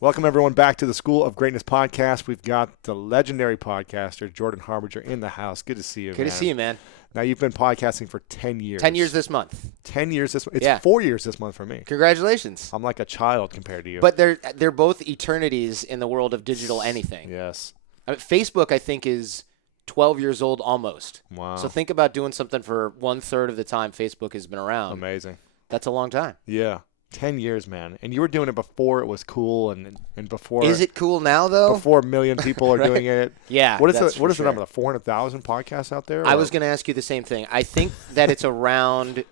Welcome, everyone, back to the School of Greatness podcast. We've got the legendary podcaster, Jordan Harbinger, in the house. Good to see you, Good to see you, man. Now, you've been podcasting for 10 years. 10 years this month. 10 years this month. It's 4 years this month for me. Congratulations. I'm like a child compared to you. But they're both eternities in the world of digital anything. Yes. I mean, Facebook, I think, is 12 years old almost. Wow. So think about doing something for 1/3 of the time Facebook has been around. Amazing. That's a long time. Yeah. 10 years, man. And you were doing it before it was cool and before. Is it cool now, though? Before 1 million people are doing it. Yeah. What is the number? The 400,000 podcasts out there? I was going to ask you the same thing. I think that it's around.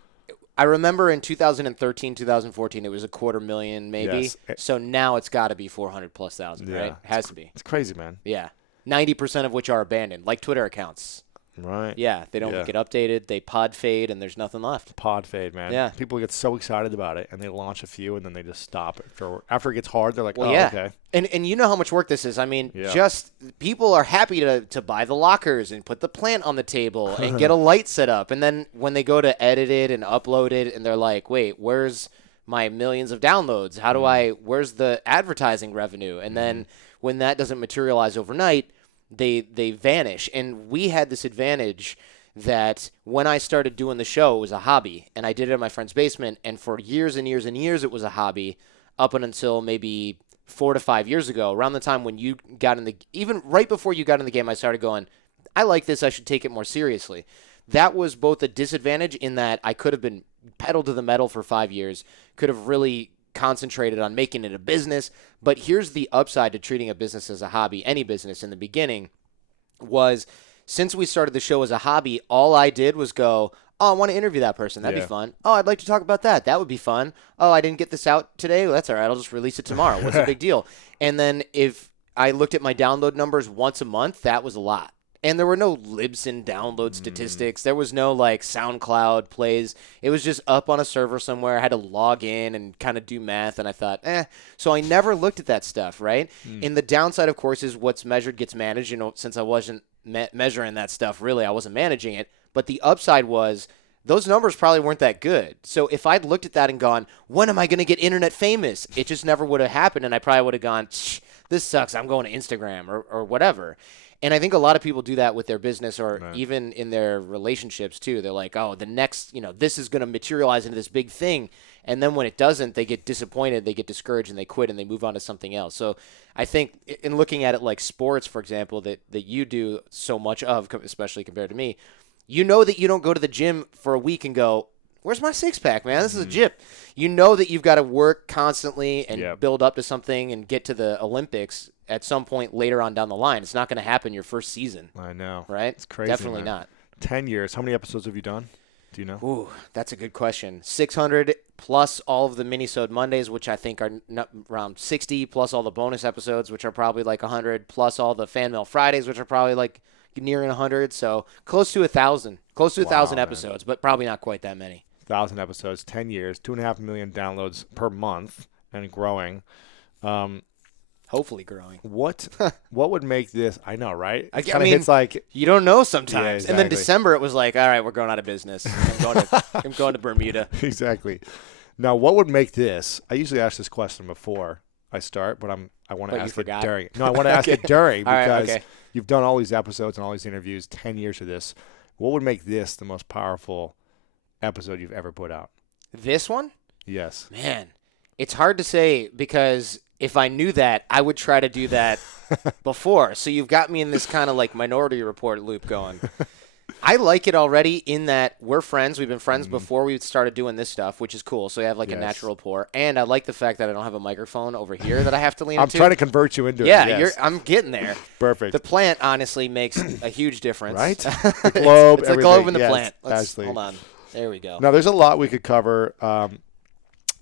I remember in 2013, 2014, it was 250,000 maybe. Yes. So now it's got to be 400,000+, Yeah. right? Has to be. It's crazy, man. Yeah. 90% of which are abandoned, like Twitter accounts. Right. Yeah, they don't get updated. They pod fade, and there's nothing left. Pod fade, man. Yeah. People get so excited about it, and they launch a few, and then they just stop it. After it gets hard, they're like, okay. And you know how much work this is. I mean, Yeah. just people are happy to buy the lockers and put the plant on the table and get a light set up. And then when they go to edit it and upload it, and they're like, wait, where's my millions of downloads? How do where's the advertising revenue? And then when that doesn't materialize overnight, they vanish. And we had this advantage that when I started doing the show, it was a hobby, and I did it in my friend's basement, and for years and years and years it was a hobby up until maybe 4 to 5 years ago, around the time when you got in even right before you got in the game, I started going, I like this, I should take it more seriously. That was both a disadvantage in that I could have been pedal to the metal for 5 years, could have really concentrated on making it a business, but here's the upside to treating a business as a hobby, any business in the beginning, was since we started the show as a hobby, all I did was go, oh, I want to interview that person. That'd be fun. Oh, I'd like to talk about that. That would be fun. Oh, I didn't get this out today. Well, that's all right. I'll just release it tomorrow. What's the big deal? And then if I looked at my download numbers once a month, that was a lot. And there were no Libsyn download statistics. There was no, like, SoundCloud plays. It was just up on a server somewhere. I had to log in and kind of do math, and I thought, So I never looked at that stuff, right? And the downside, of course, is what's measured gets managed. You know, since I wasn't measuring that stuff, really, I wasn't managing it. But the upside was those numbers probably weren't that good. So if I'd looked at that and gone, when am I going to get internet famous? It just never would have happened, and I probably would have gone, this sucks. I'm going to Instagram or whatever. And I think a lot of people do that with their business or even in their relationships too. They're like, oh, the next, this is going to materialize into this big thing. And then when it doesn't, they get disappointed, they get discouraged, and they quit and they move on to something else. So I think in looking at it like sports, for example, that you do so much of, especially compared to me, you know that you don't go to the gym for a week and go, where's my six-pack, man? This is a gym. You know that you've got to work constantly and build up to something and get to the Olympics at some point later on down the line. It's not going to happen your first season. I know. Right? It's crazy. Definitely not. 10 years. How many episodes have you done? Do you know? Ooh, that's a good question. 600 plus all of the Minisode Mondays, which I think are around 60, plus all the bonus episodes, which are probably like 100, plus all the Fan Mail Fridays, which are probably like nearing 100. So close to 1,000. Close to 1,000 episodes, but probably not quite that many. 1,000 episodes, 10 years, 2.5 million downloads per month and growing. Hopefully growing. What would make this? I know, right? I mean, hits like you don't know sometimes. Yeah, exactly. And then December, it was like, all right, we're going out of business. I'm going to Bermuda. Exactly. Now, what would make this? I usually ask this question before I start, but I want to ask it during. No, I want to ask it during because you've done all these episodes and all these interviews, 10 years of this. What would make this the most powerful episode you've ever put out? This one? Yes. Man, it's hard to say because if I knew that, I would try to do that before. So you've got me in this kind of like Minority Report loop going. I like it already in that we're friends. We've been friends before we started doing this stuff, which is cool. So we have like a natural rapport. And I like the fact that I don't have a microphone over here that I have to lean into. I'm trying to convert you into it. Yeah, I'm getting there. Perfect. The plant, honestly, makes a huge difference. Right? The globe, it's a globe in the plant. Hold on. There we go. Now, there's a lot we could cover.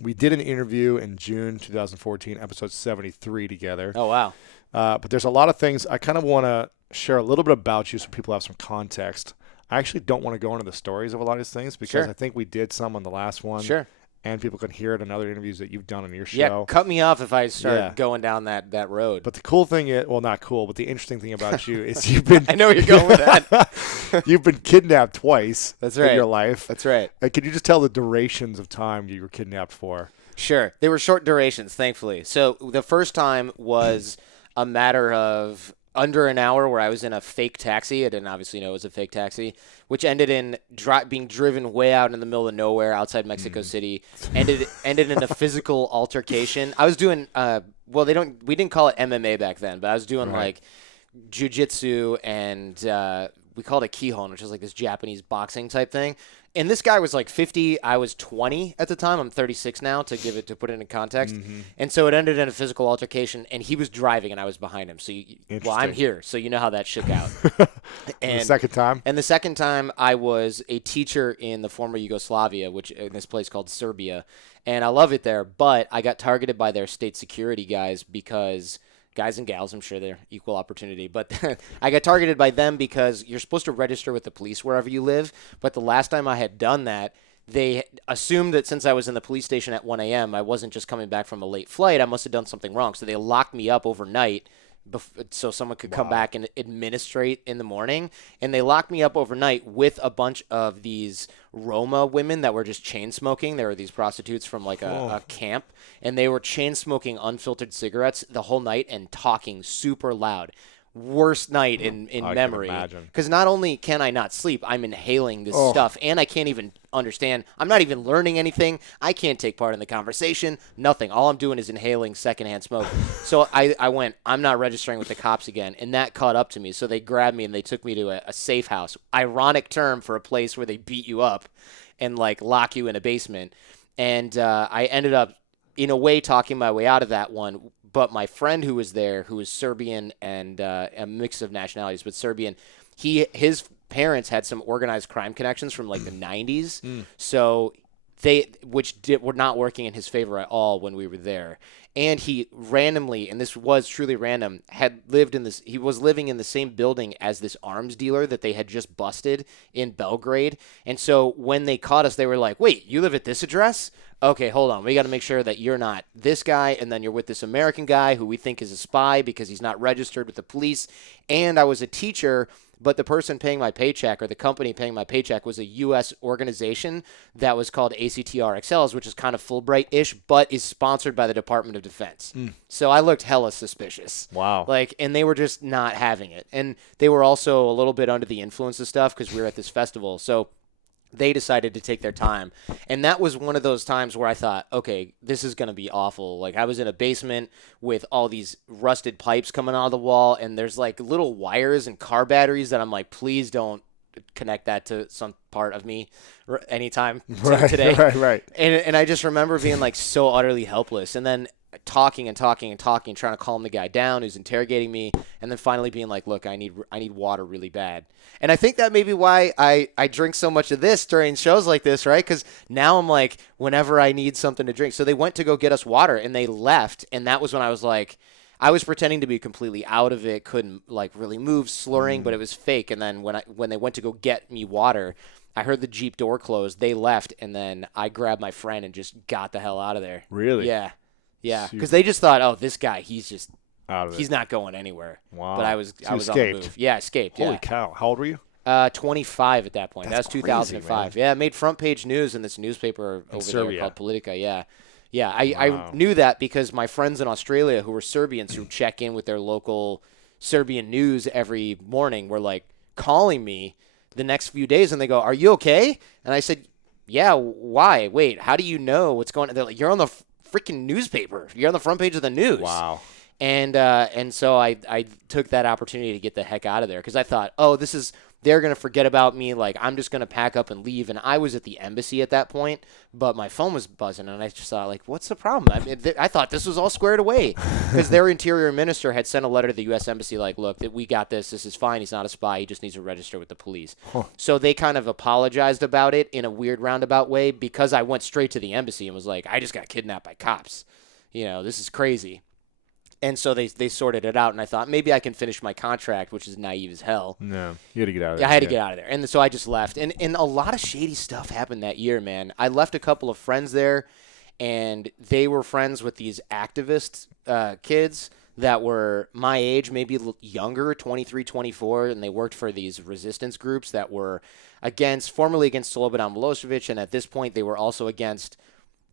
We did an interview in June 2014, episode 73 together. Oh, wow. But there's a lot of things. I kind of want to share a little bit about you so people have some context. I actually don't want to go into the stories of a lot of these things because I think we did some on the last one. Sure. and people can hear it in other interviews that you've done on your show. Yeah, cut me off if I start going down that road. But the cool thing is, well, not cool, but the interesting thing about you is you've been... I know where you're going with that. You've been kidnapped twice in your life. That's right. Could you just tell the durations of time you were kidnapped for? Sure. They were short durations, thankfully. So the first time was a matter of under an hour where I was in a fake taxi. I didn't obviously know it was a fake taxi, which ended in being driven way out in the middle of nowhere outside Mexico City. Ended in a physical altercation. I was doing we didn't call it MMA back then, but I was doing like jiu-jitsu and we called it Kihon, which is like this Japanese boxing type thing. And this guy was like 50. I was 20 at the time. I'm 36 now to put it in context. And so it ended in a physical altercation, and he was driving, and I was behind him. So, I'm here, so you know how that shook out. And the second time? And the second time, I was a teacher in the former Yugoslavia, which in this place called Serbia. And I love it there, but I got targeted by their state security guys because... guys and gals, I'm sure they're equal opportunity. But I got targeted by them because you're supposed to register with the police wherever you live. But the last time I had done that, they assumed that since I was in the police station at 1 a.m., I wasn't just coming back from a late flight. I must have done something wrong. So they locked me up overnight so someone could come back and administrate in the morning. And they locked me up overnight with a bunch of these Roma women that were just chain smoking. There were these prostitutes from like a camp, and they were chain smoking unfiltered cigarettes the whole night and talking super loud. Worst night in memory. Because not only can I not sleep, I'm inhaling this stuff, and I can't even understand. I'm not even learning anything. I can't take part in the conversation. Nothing. All I'm doing is inhaling secondhand smoke. So I went, I'm not registering with the cops again, and that caught up to me. So they grabbed me, and they took me to a safe house. Ironic term for a place where they beat you up and, like, lock you in a basement. And I ended up, in a way, talking my way out of that one. But my friend who was there, who was Serbian and a mix of nationalities, but Serbian, his parents had some organized crime connections from like the 90s. So were not working in his favor at all when we were there. And he randomly, and this was truly random, he was living in the same building as this arms dealer that they had just busted in Belgrade. And so when they caught us, they were like, wait, you live at this address? Okay, hold on. We got to make sure that you're not this guy, and then you're with this American guy who we think is a spy because he's not registered with the police. And I was a teacher, but the person paying my paycheck, or the company paying my paycheck, was a U.S. organization that was called ACTRXLs, which is kind of Fulbright-ish, but is sponsored by the Department of Defense. So I looked hella suspicious. Wow. And they were just not having it. And they were also a little bit under the influence of stuff because we were at this festival. So they decided to take their time. And that was one of those times where I thought, okay, this is going to be awful. Like, I was in a basement with all these rusted pipes coming out of the wall, and there's like little wires and car batteries that I'm like, please don't connect that to some part of me anytime today. Right. And I just remember being like so utterly helpless. And then talking, trying to calm the guy down who's interrogating me, and then finally being like, look, I need water really bad. And I think that may be why I drink so much of this during shows like this, right? Because now I'm like, whenever I need something to drink. So they went to go get us water, and they left, and that was when I was like, I was pretending to be completely out of it, couldn't like really move, slurring, but it was fake. And then when they went to go get me water, I heard the Jeep door close, they left, and then I grabbed my friend and just got the hell out of there. Really? Yeah. Yeah, because they just thought, oh, this guy, he's just out of it. He's not going anywhere. Wow. But I was on the move. Yeah, escaped. Holy cow. How old were you? 25 at that point. That was 2005. Crazy, yeah, I made front page news in this newspaper over Serbia. there called Politica. Yeah. Yeah, I knew that because my friends in Australia who were Serbians who check in with their local Serbian news every morning were like calling me the next few days, and they go, are you okay? And I said, yeah, why? Wait, how do you know what's going on? They're like, you're on the freaking newspaper. You're on the front page of the news. Wow. And so I took that opportunity to get the heck out of there because I thought, oh, they're going to forget about me. Like, I'm just going to pack up and leave. And I was at the embassy at that point, but my phone was buzzing. And I just thought, like, what's the problem? I mean, I thought this was all squared away because their interior minister had sent a letter to the U.S. embassy like, look, we got this. This is fine. He's not a spy. He just needs to register with the police. Huh. So they kind of apologized about it in a weird roundabout way because I went straight to the embassy and was like, I just got kidnapped by cops. You know, this is crazy. And so they sorted it out, and I thought maybe I can finish my contract, which is naive as hell. No, you had to get out of there. Yeah, I had to get out of there. And so I just left. And a lot of shady stuff happened that year, man. I left a couple of friends there, and they were friends with these activist kids that were my age, maybe younger, 23, 24, and they worked for these resistance groups that were formerly against Slobodan Milosevic, and at this point they were also against,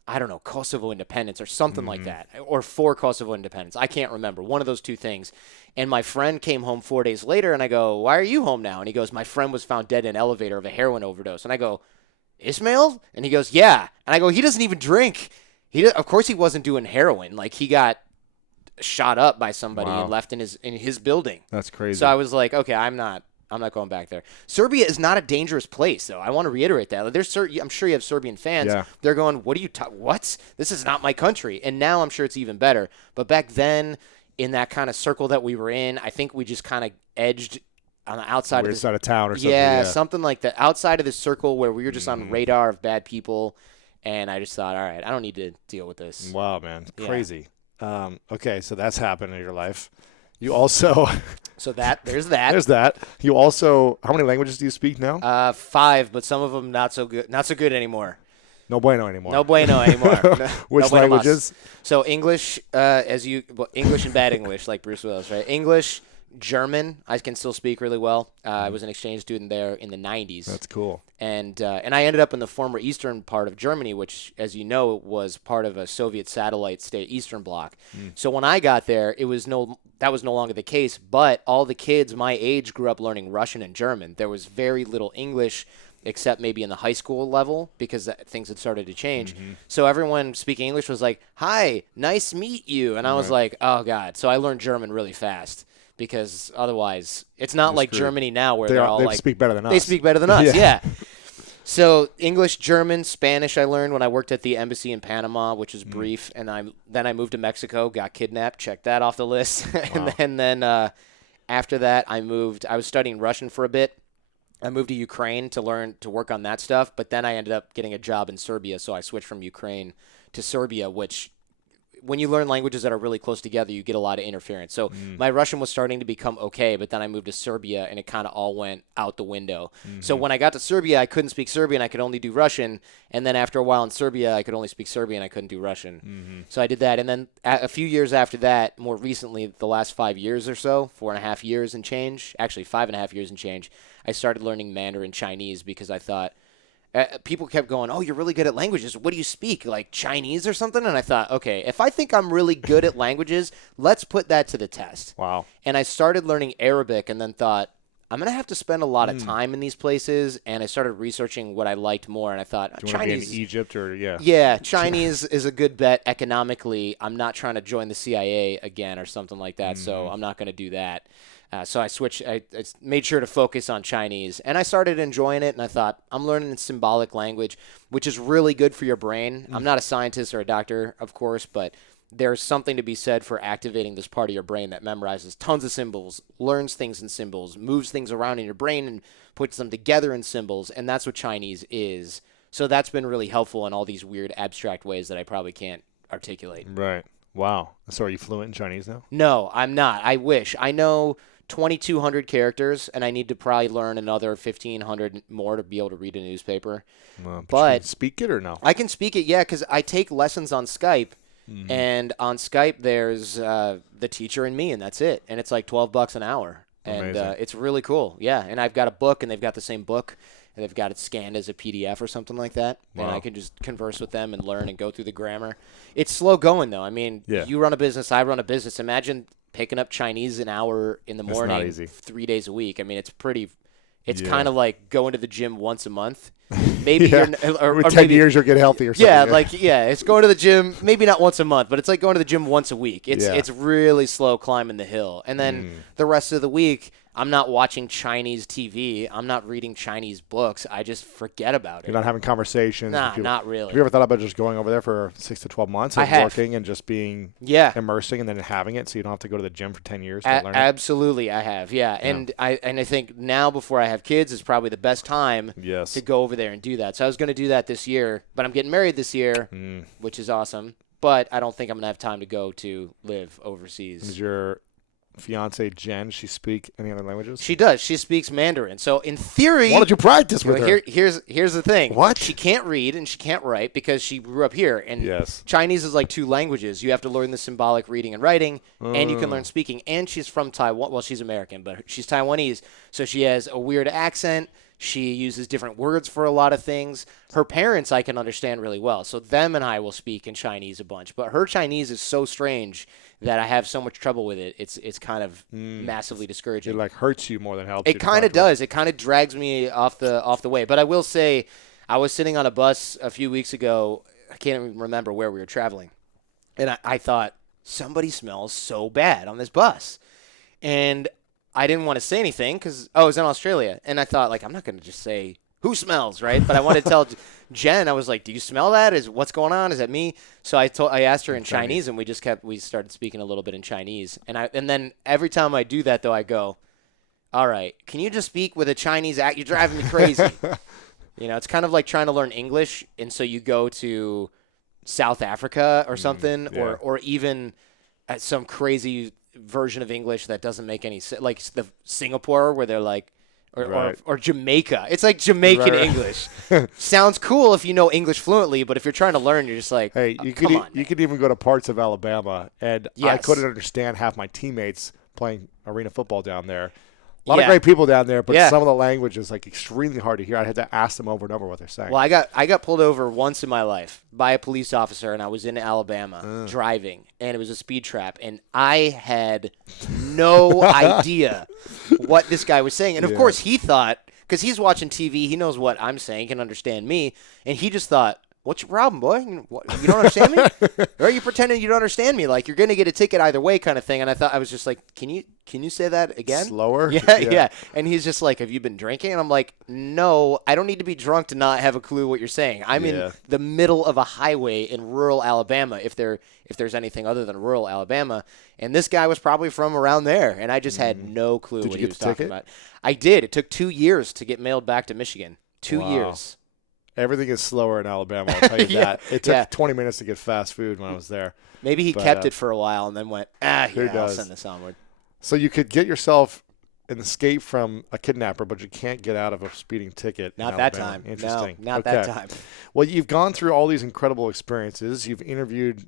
I don't know, Kosovo independence or something like that, or for Kosovo independence. I can't remember. One of those two things. And my friend came home 4 days later, and I go, why are you home now? And he goes, my friend was found dead in an elevator of a heroin overdose. And I go, Ismail? And he goes, yeah. And I go, he doesn't even drink. Of course he wasn't doing heroin. Like, he got shot up by somebody and left in his building. That's crazy. So I was like, okay, I'm not going back there. Serbia is not a dangerous place, though. I want to reiterate that. I'm sure you have Serbian fans. Yeah. They're going, what? This is not my country. And now I'm sure it's even better. But back then, in that kind of circle that we were in, I think we just kind of edged on the outside Weird of side of town or something. Yeah, something like that. Outside of the circle where we were just on radar of bad people. And I just thought, all right, I don't need to deal with this. Wow, man. Crazy. Okay, so that's happened in your life. You also there's that. There's that. You also, how many languages do you speak now? 5, but some of them not so good anymore. No bueno anymore. No bueno anymore. Which no bueno languages? So English, English and bad English, like Bruce Willis, right? English, German, I can still speak really well. I was an exchange student there in the 90s. That's cool. And I ended up in the former eastern part of Germany, which, as you know, was part of a Soviet satellite state, Eastern Bloc. So when I got there, that was no longer the case. But all the kids my age grew up learning Russian and German. There was very little English, except maybe in the high school level, because things had started to change. So everyone speaking English was like, "Hi, nice meet you," and I was like, "Oh God!" So I learned German really fast. Because otherwise, it's not like Germany now where they're all they like speak better than us. They speak better than us, yeah. So English, German, Spanish I learned when I worked at the embassy in Panama, which was brief, and then I moved to Mexico, got kidnapped, checked that off the list, and then after that I was studying Russian for a bit. I moved to Ukraine to work on that stuff, but then I ended up getting a job in Serbia, so I switched from Ukraine to Serbia, which when you learn languages that are really close together, you get a lot of interference. So my Russian was starting to become okay, but then I moved to Serbia, and it kind of all went out the window. So when I got to Serbia, I couldn't speak Serbian. I could only do Russian. And then after a while in Serbia, I could only speak Serbian. I couldn't do Russian. So I did that. And then a few years after that, more recently, the last 5 years or so, 4.5 years and change, actually 5.5 years and change, I started learning Mandarin Chinese because I thought, people kept going, oh, you're really good at languages. What do you speak, like Chinese or something? And I thought, okay, if I think I'm really good at languages, let's put that to the test. Wow. And I started learning Arabic and then thought, I'm going to have to spend a lot of time in these places. And I started researching what I liked more. And I thought, do you want to be in Egypt or, Yeah, Chinese is a good bet economically. I'm not trying to join the CIA again or something like that. So I'm not going to do that. So I switched. I made sure to focus on Chinese, and I started enjoying it. And I thought, I'm learning symbolic language, which is really good for your brain. I'm not a scientist or a doctor, of course, but there's something to be said for activating this part of your brain that memorizes tons of symbols, learns things in symbols, moves things around in your brain, and puts them together in symbols. And that's what Chinese is. So that's been really helpful in all these weird abstract ways that I probably can't articulate. Right. Wow. So are you fluent in Chinese now? No, I'm not. I wish. I know 2,200 characters, and I need to probably learn another 1,500 more to be able to read a newspaper. But you can speak it or no? I can speak it, yeah, because I take lessons on Skype, and on Skype there's the teacher and me, and that's it. And it's like $12 an hour, and it's really cool, yeah. And I've got a book, and they've got the same book, and they've got it scanned as a PDF or something like that, and I can just converse with them and learn and go through the grammar. It's slow going, though. I mean, you run a business, I run a business. Imagine picking up Chinese an hour in the morning, 3 days a week. I mean, it's kind of like going to the gym once a month. Maybe or 10 maybe, years you'll get healthy or something. It's going to the gym, maybe not once a month, but it's like going to the gym once a week. It's really slow climbing the hill. And then the rest of the week, I'm not watching Chinese TV. I'm not reading Chinese books. I just forget about it. You're not having conversations. Nah, not really. Have you ever thought about just going over there for 6 to 12 months and working and just being immersing and then having it so you don't have to go to the gym for 10 years to learn it? Absolutely, I have, And I think now before I have kids is probably the best time to go over there and do that. So I was going to do that this year, but I'm getting married this year, which is awesome. but I don't think I'm going to have time to go to live overseas. Does your fiance Jen, she speak any other languages? She does. She speaks Mandarin. So in theory, why don't you practice with her? Here's the thing. What? She can't read and she can't write because she grew up here. And yes. Chinese is like 2 languages. You have to learn the symbolic reading and writing, and you can learn speaking. And she's from Taiwan. Well, she's American, but she's Taiwanese, so she has a weird accent. She uses different words for a lot of things. Her parents I can understand really well, so them and I will speak in Chinese a bunch. But her Chinese is so strange that I have so much trouble with it. It's kind of massively discouraging. It like hurts you more than helps you. It kind of does. It kind of drags me off the way. But I will say, I was sitting on a bus a few weeks ago. I can't even remember where we were traveling, and I thought somebody smells so bad on this bus, and I didn't want to say anything because I was in Australia, and I thought, like, I'm not going to just say who smells, right? But I wanted to tell Jen. I was like, "Do you smell that? What's going on? Is that me?" So I asked her in Chinese, and we started speaking a little bit in Chinese, and then every time I do that, though, I go, "All right, can you just speak with a Chinese accent? You're driving me crazy." It's kind of like trying to learn English, and so you go to South Africa or something, or even at some crazy version of English that doesn't make any sense, like the Singapore where they're like, or Jamaica. It's like Jamaican English. Sounds cool if you know English fluently, but if you're trying to learn, you're just like, hey, you could even go to parts of Alabama, and I couldn't understand half my teammates playing arena football down there. A lot of great people down there, but some of the language is like extremely hard to hear. I had to ask them over and over what they're saying. Well, I got pulled over once in my life by a police officer, and I was in Alabama driving, and it was a speed trap, and I had no idea what this guy was saying. And, of course, he thought, because he's watching TV, he knows what I'm saying, he can understand me, and he just thought, "What's your problem, boy? You don't understand me? Or are you pretending you don't understand me? Like, you're going to get a ticket either way," kind of thing. And I was just like, can you say that again? Slower? Yeah. And he's just like, "Have you been drinking?" And I'm like, "No, I don't need to be drunk to not have a clue what you're saying. I'm in the middle of a highway in rural Alabama, if there's anything other than rural Alabama." And this guy was probably from around there, and I just had no clue what he was talking about. I did. It took 2 years to get mailed back to Michigan. 2 years. Everything is slower in Alabama, I'll tell you that. It took 20 minutes to get fast food when I was there. Maybe he kept it for a while and then went, I'll send this onward. So you could get yourself an escape from a kidnapper, but you can't get out of a speeding ticket. Not that time. Interesting. No, not that time. Well, you've gone through all these incredible experiences. You've interviewed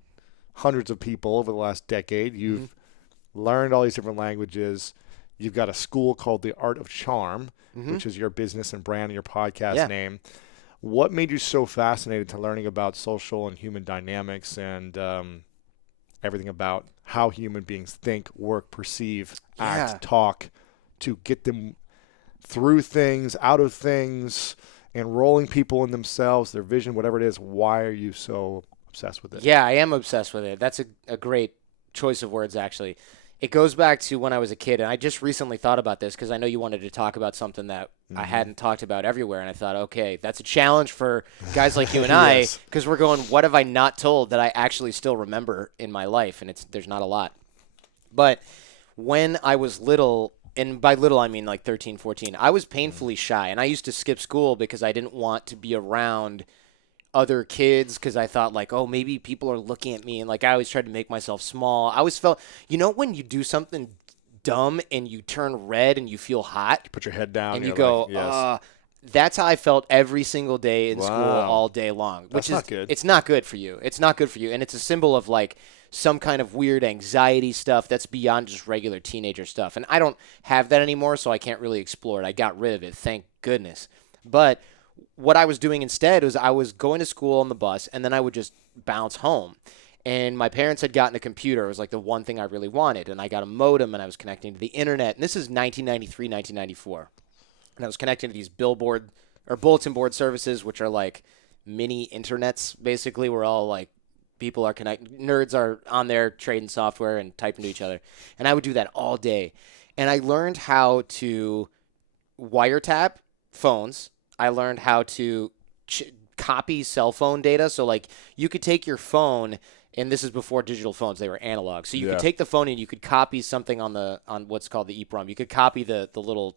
hundreds of people over the last decade. You've learned all these different languages. You've got a school called The Art of Charm, which is your business and brand and your podcast name. What made you so fascinated to learning about social and human dynamics and everything about how human beings think, work, perceive, act, talk, to get them through things, out of things, enrolling people in themselves, their vision, whatever it is? Why are you so obsessed with it? Yeah, I am obsessed with it. That's a great choice of words, actually. It goes back to when I was a kid, and I just recently thought about this because I know you wanted to talk about something that I hadn't talked about everywhere, and I thought, okay, that's a challenge for guys like you and I, because we're going, what have I not told that I actually still remember in my life? And there's not a lot. But when I was little, and by little I mean like 13, 14, I was painfully shy, and I used to skip school because I didn't want to be around other kids because I thought like, oh, maybe people are looking at me, and like I always tried to make myself small. I always felt, when you do something dumb and you turn red and you feel hot, you put your head down and you go, like, that's how I felt every single day in school all day long. That's not good. It's not good for you. It's not good for you, and it's a symbol of like some kind of weird anxiety stuff that's beyond just regular teenager stuff. And I don't have that anymore, so I can't really explore it. I got rid of it, thank goodness. But what I was doing instead was I was going to school on the bus, and then I would just bounce home. And my parents had gotten a computer. It was like the one thing I really wanted. And I got a modem, and I was connecting to the internet. And this is 1993, 1994. And I was connecting to these billboard or bulletin board services, which are like mini internets, basically, where all like people are connected. Nerds are on there trading software and typing to each other. And I would do that all day. And I learned how to wiretap phones. I learned how to copy cell phone data. So, like, you could take your phone, and this is before digital phones. They were analog. So you could take the phone and you could copy something on what's called the EEPROM. You could copy the little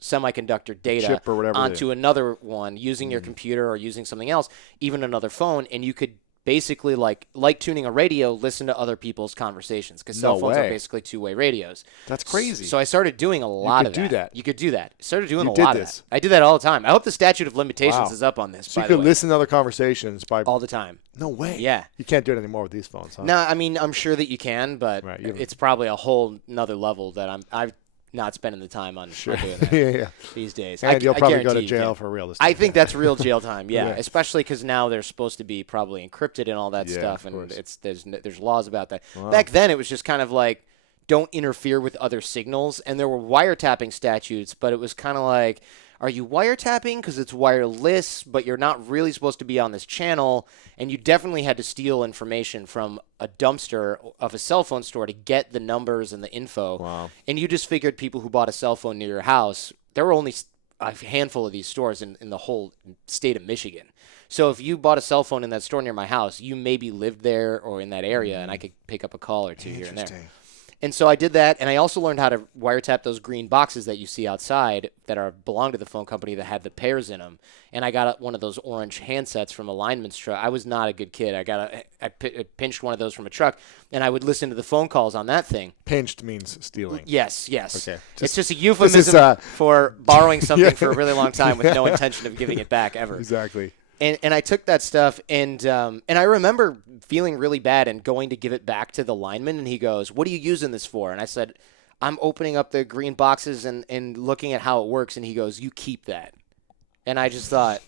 semiconductor data chip or whatever onto another one using your computer or using something else, even another phone, and you could basically like tuning a radio, listen to other people's conversations because cell phones are basically two-way radios. That's crazy. So I started doing a lot of that. You could do that. You could do that. I started doing a lot of that. I do that all the time. I hope the statute of limitations is up on this. So you could listen to other conversations all the time. No way. Yeah. You can't do it anymore with these phones, huh? No, I mean, I'm sure that you can, but it's probably a whole nother level that I've not spending the time on doing that these days. And you'll probably go to jail for real this time. I think that's real jail time, especially because now they're supposed to be probably encrypted and all that stuff, and there's laws about that. Wow. Back then, it was just kind of like, don't interfere with other signals, and there were wiretapping statutes, but it was kind of like, are you wiretapping because it's wireless, but you're not really supposed to be on this channel, and you definitely had to steal information from a dumpster of a cell phone store to get the numbers and the info. Wow. And you just figured people who bought a cell phone near your house, there were only a handful of these stores in the whole state of Michigan. So if you bought a cell phone in that store near my house, you maybe lived there or in that area, and I could pick up a call or two here and there. And so I did that, and I also learned how to wiretap those green boxes that you see outside that belong to the phone company that had the pairs in them. And I got one of those orange handsets from a lineman's truck. I was not a good kid. I pinched one of those from a truck, and I would listen to the phone calls on that thing. Pinched means stealing. Yes. Okay. It's just a euphemism for borrowing something for a really long time with no intention of giving it back ever. Exactly. And I took that stuff, and I remember feeling really bad and going to give it back to the lineman, and he goes, "What are you using this for?" And I said, "I'm opening up the green boxes and looking at how it works." And he goes, "You keep that." And I just thought,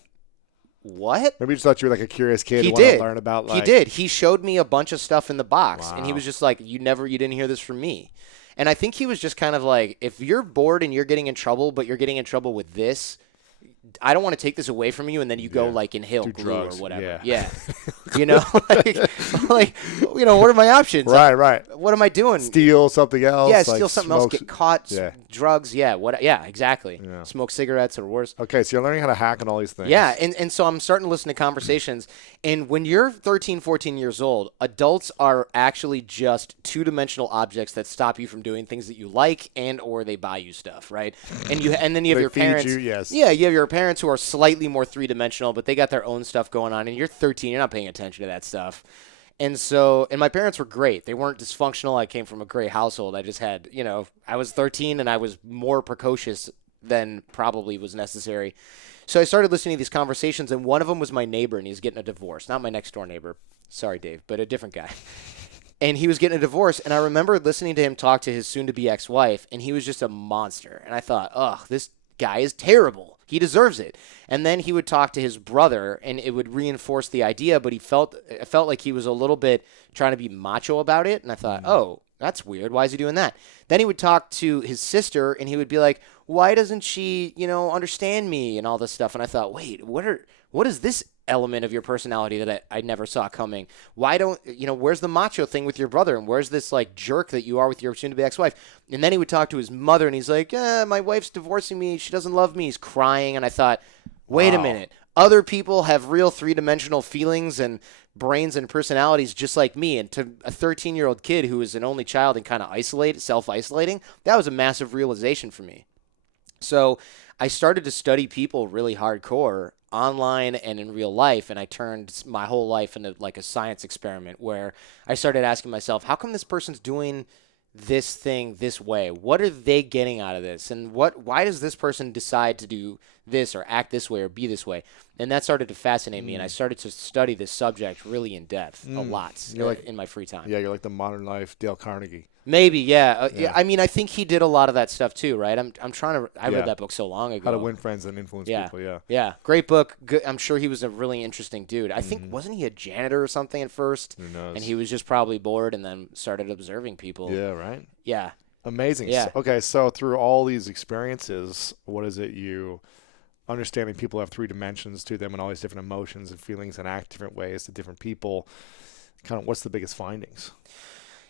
what? Maybe you just thought you were like a curious kid. He who did. wanted to learn about. He did. He showed me a bunch of stuff in the box, Wow. and he was just like, you didn't hear this from me." And I think he was just kind of like, if you're bored and you're getting in trouble, but you're getting in trouble with this, I don't want to take this away from you, and then you go like inhale glue drugs. or whatever. Yeah. like, what are my options? Right. What am I doing? Steal something else. Yeah, steal something else, get caught, drugs. Yeah, exactly. Yeah. Smoke cigarettes or worse. Okay, so you're learning how to hack on all these things. Yeah, and so I'm starting to listen to conversations, and when you're 13, 14 years old, adults are actually just two-dimensional objects that stop you from doing things that you like and or they buy you stuff, right? And then you have your parents. Yeah, you have your parents who are slightly more three-dimensional, but they got their own stuff going on, and you're 13, you're not paying attention to that stuff. And my parents were great. They weren't dysfunctional. I came from a great household. I just had, I was 13 and I was more precocious than probably was necessary. So I started listening to these conversations, and one of them was my neighbor, and he was getting a divorce. Not my next door neighbor. Sorry, Dave, but a different guy. And he was getting a divorce, and I remember listening to him talk to his soon-to-be ex-wife, and he was just a monster. And I thought, this guy is terrible. He deserves it. And then he would talk to his brother, and it would reinforce the idea, but it felt like he was a little bit trying to be macho about it. And I thought, that's weird. Why is he doing that? Then he would talk to his sister, and he would be like, why doesn't she, understand me and all this stuff? And I thought, wait, what is this element of your personality that I never saw coming? Why don't, where's the macho thing with your brother? And where's this like jerk that you are with your soon-to-be ex-wife? And then he would talk to his mother, and he's like, my wife's divorcing me. She doesn't love me. He's crying. And I thought, wait a minute. Other people have real three-dimensional feelings and brains and personalities just like me. And to a 13-year-old kid who is an only child and kind of self-isolating, that was a massive realization for me. So I started to study people really hardcore online and in real life, and I turned my whole life into like a science experiment where I started asking myself, how come this person's doing this thing this way? What are they getting out of this? And why does this person decide to do this or act this way or be this way? And that started to fascinate me, and I started to study this subject really in depth a lot in my free time. Yeah, you're like the modern life Dale Carnegie. Maybe, yeah. I mean, I think he did a lot of that stuff too, right? I read that book so long ago. How to Win Friends and Influence People, yeah. Yeah, great book. Good. I'm sure he was a really interesting dude. I think, wasn't he a janitor or something at first? Who knows? And he was just probably bored and then started observing people. Yeah, right? Yeah. Amazing. Yeah. So through all these experiences, what is it understanding people have three dimensions to them and all these different emotions and feelings and act different ways to different people, kind of what's the biggest findings?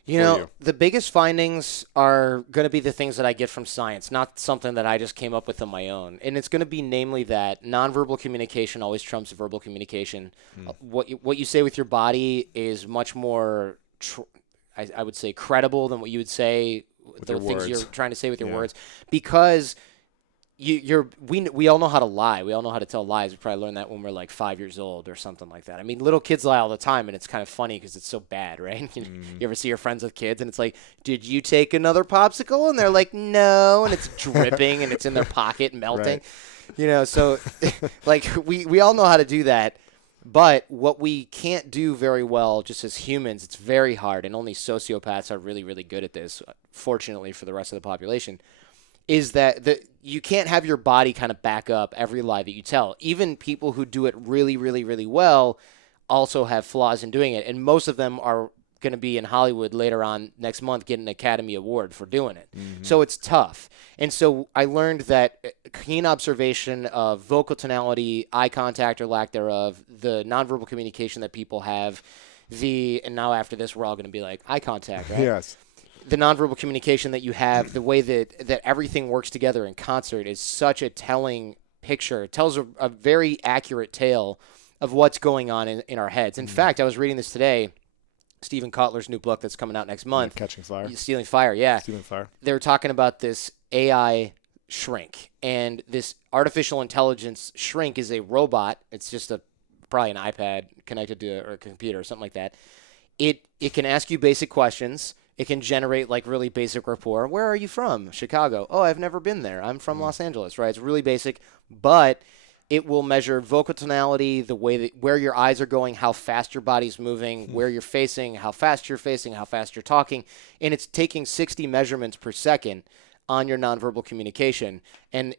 The biggest findings are going to be the things that I get from science, not something that I just came up with on my own. And it's going to be namely that nonverbal communication always trumps verbal communication. What you say with your body is much more, I would say, credible than what you would say, the things you're trying to say with your words. Because we all know how to lie. We all know how to tell lies. We probably learned that when we're like 5 years old or something like that. I mean, little kids lie all the time, and it's kind of funny because it's so bad, right? You ever see your friends with kids, and it's like, did you take another popsicle? And they're like, no, and it's dripping, and it's in their pocket melting. Right. So like we all know how to do that. But what we can't do very well just as humans, it's very hard, and only sociopaths are really, really good at this, fortunately for the rest of the population, is that you can't have your body kind of back up every lie that you tell. Even people who do it really, really, really well also have flaws in doing it, and most of them are going to be in Hollywood later on next month getting an Academy Award for doing it. So it's tough. And so I learned that keen observation of vocal tonality, eye contact or lack thereof, the nonverbal communication that people have, and now after this we're all going to be like, eye contact, right? Yes. The nonverbal communication that you have, the way that everything works together in concert is such a telling picture. It tells a very accurate tale of what's going on in our heads. In fact, I was reading this today, Stephen Kotler's new book that's coming out next month. Catching Fire. Stealing Fire, yeah. Stealing Fire. They were talking about this AI shrink. And this artificial intelligence shrink is a robot. It's just probably an iPad connected to a computer or something like that. It can ask you basic questions. It can generate like really basic rapport. Where are you from? Chicago. Oh, I've never been there. I'm from Los Angeles, right? It's really basic, but it will measure vocal tonality, the way that where your eyes are going, how fast your body's moving, where you're facing, how fast you're facing, how fast you're talking, and it's taking 60 measurements per second on your nonverbal communication, and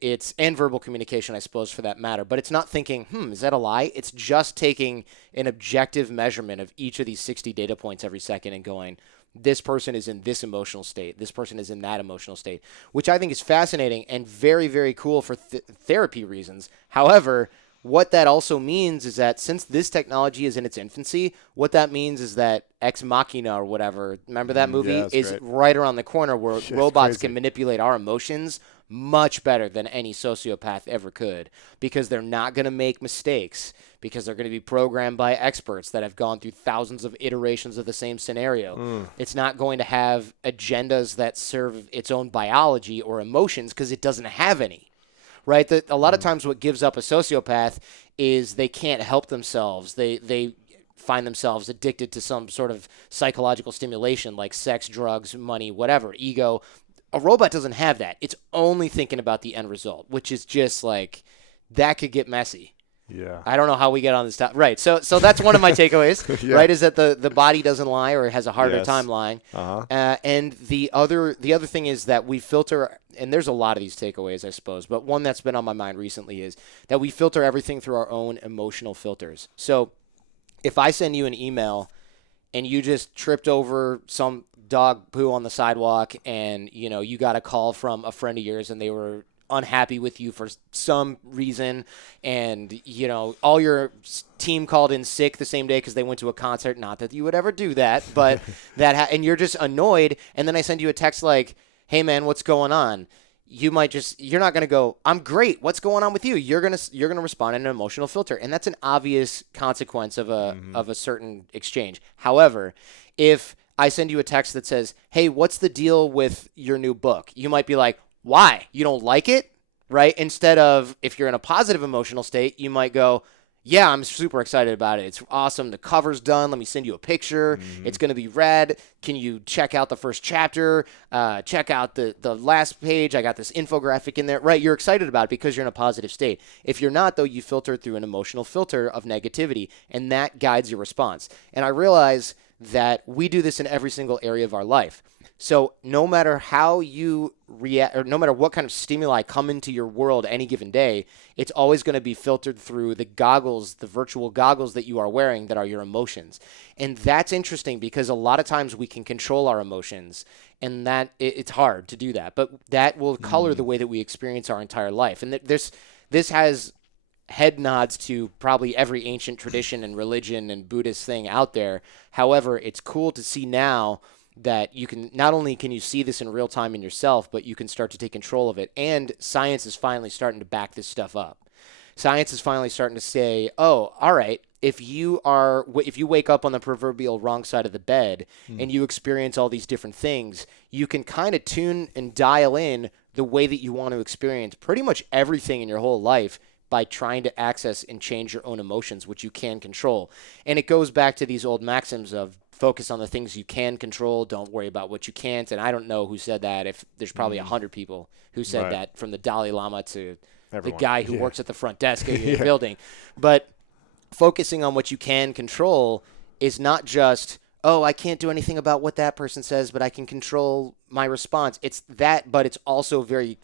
verbal communication, I suppose, for that matter. But it's not thinking, is that a lie? It's just taking an objective measurement of each of these 60 data points every second and going, this person is in this emotional state. This person is in that emotional state, which I think is fascinating and very, very cool for therapy reasons. However, what that also means is that since this technology is in its infancy, what that means is that Ex Machina or whatever, remember that movie, is right around the corner where robots can manipulate our emotions much better than any sociopath ever could, because they're not going to make mistakes, because they're going to be programmed by experts that have gone through thousands of iterations of the same scenario. It's not going to have agendas that serve its own biology or emotions because it doesn't have any, right? A lot of times what gives up a sociopath is they can't help themselves. They find themselves addicted to some sort of psychological stimulation like sex, drugs, money, whatever, ego. A robot doesn't have that. It's only thinking about the end result, which is just like, that could get messy. Yeah. I don't know how we get on this topic. Right. So that's one of my takeaways, right, is that the body doesn't lie, or it has a harder time lying. And the other thing is that we filter, and there's a lot of these takeaways, I suppose, but one that's been on my mind recently is that we filter everything through our own emotional filters. So if I send you an email and you just tripped over some dog poo on the sidewalk, and you got a call from a friend of yours and they were unhappy with you for some reason, and all your team called in sick the same day because they went to a concert, not that you would ever do that, but and you're just annoyed, and then I send you a text like, hey man, what's going on? You're not going to go, I'm great, what's going on with you? You're going to respond in an emotional filter, and that's an obvious consequence of a certain exchange. However, if I send you a text that says, hey, what's the deal with your new book? You might be like, why? You don't like it? Right? Instead of, if you're in a positive emotional state, you might go, yeah, I'm super excited about it. It's awesome. The cover's done. Let me send you a picture. It's going to be rad. Can you check out the first chapter? Check out the last page. I got this infographic in there. Right? You're excited about it because you're in a positive state. If you're not, though, you filter through an emotional filter of negativity, and that guides your response. And I realize that we do this in every single area of our life. So no matter how you react, or no matter what kind of stimuli come into your world any given day, it's always going to be filtered through the goggles, the virtual goggles that you are wearing that are your emotions. And that's interesting because a lot of times we can control our emotions, and that it's hard to do that. But that will color the way that we experience our entire life. And this has head nods to probably every ancient tradition and religion and Buddhist thing out there. However, it's cool to see now that you can, not only can you see this in real time in yourself, but you can start to take control of it. And science is finally starting to back this stuff up. Science is finally starting to say, oh, all right, if you wake up on the proverbial wrong side of the bed and you experience all these different things, you can kind of tune and dial in the way that you want to experience pretty much everything in your whole life by trying to access and change your own emotions, which you can control. And it goes back to these old maxims of focus on the things you can control, don't worry about what you can't. And I don't know who said that. If there's probably 100 people who said that, from the Dalai Lama to everyone, the guy who works at the front desk of your building. But focusing on what you can control is not just, oh, I can't do anything about what that person says, but I can control my response. It's that, but it's also very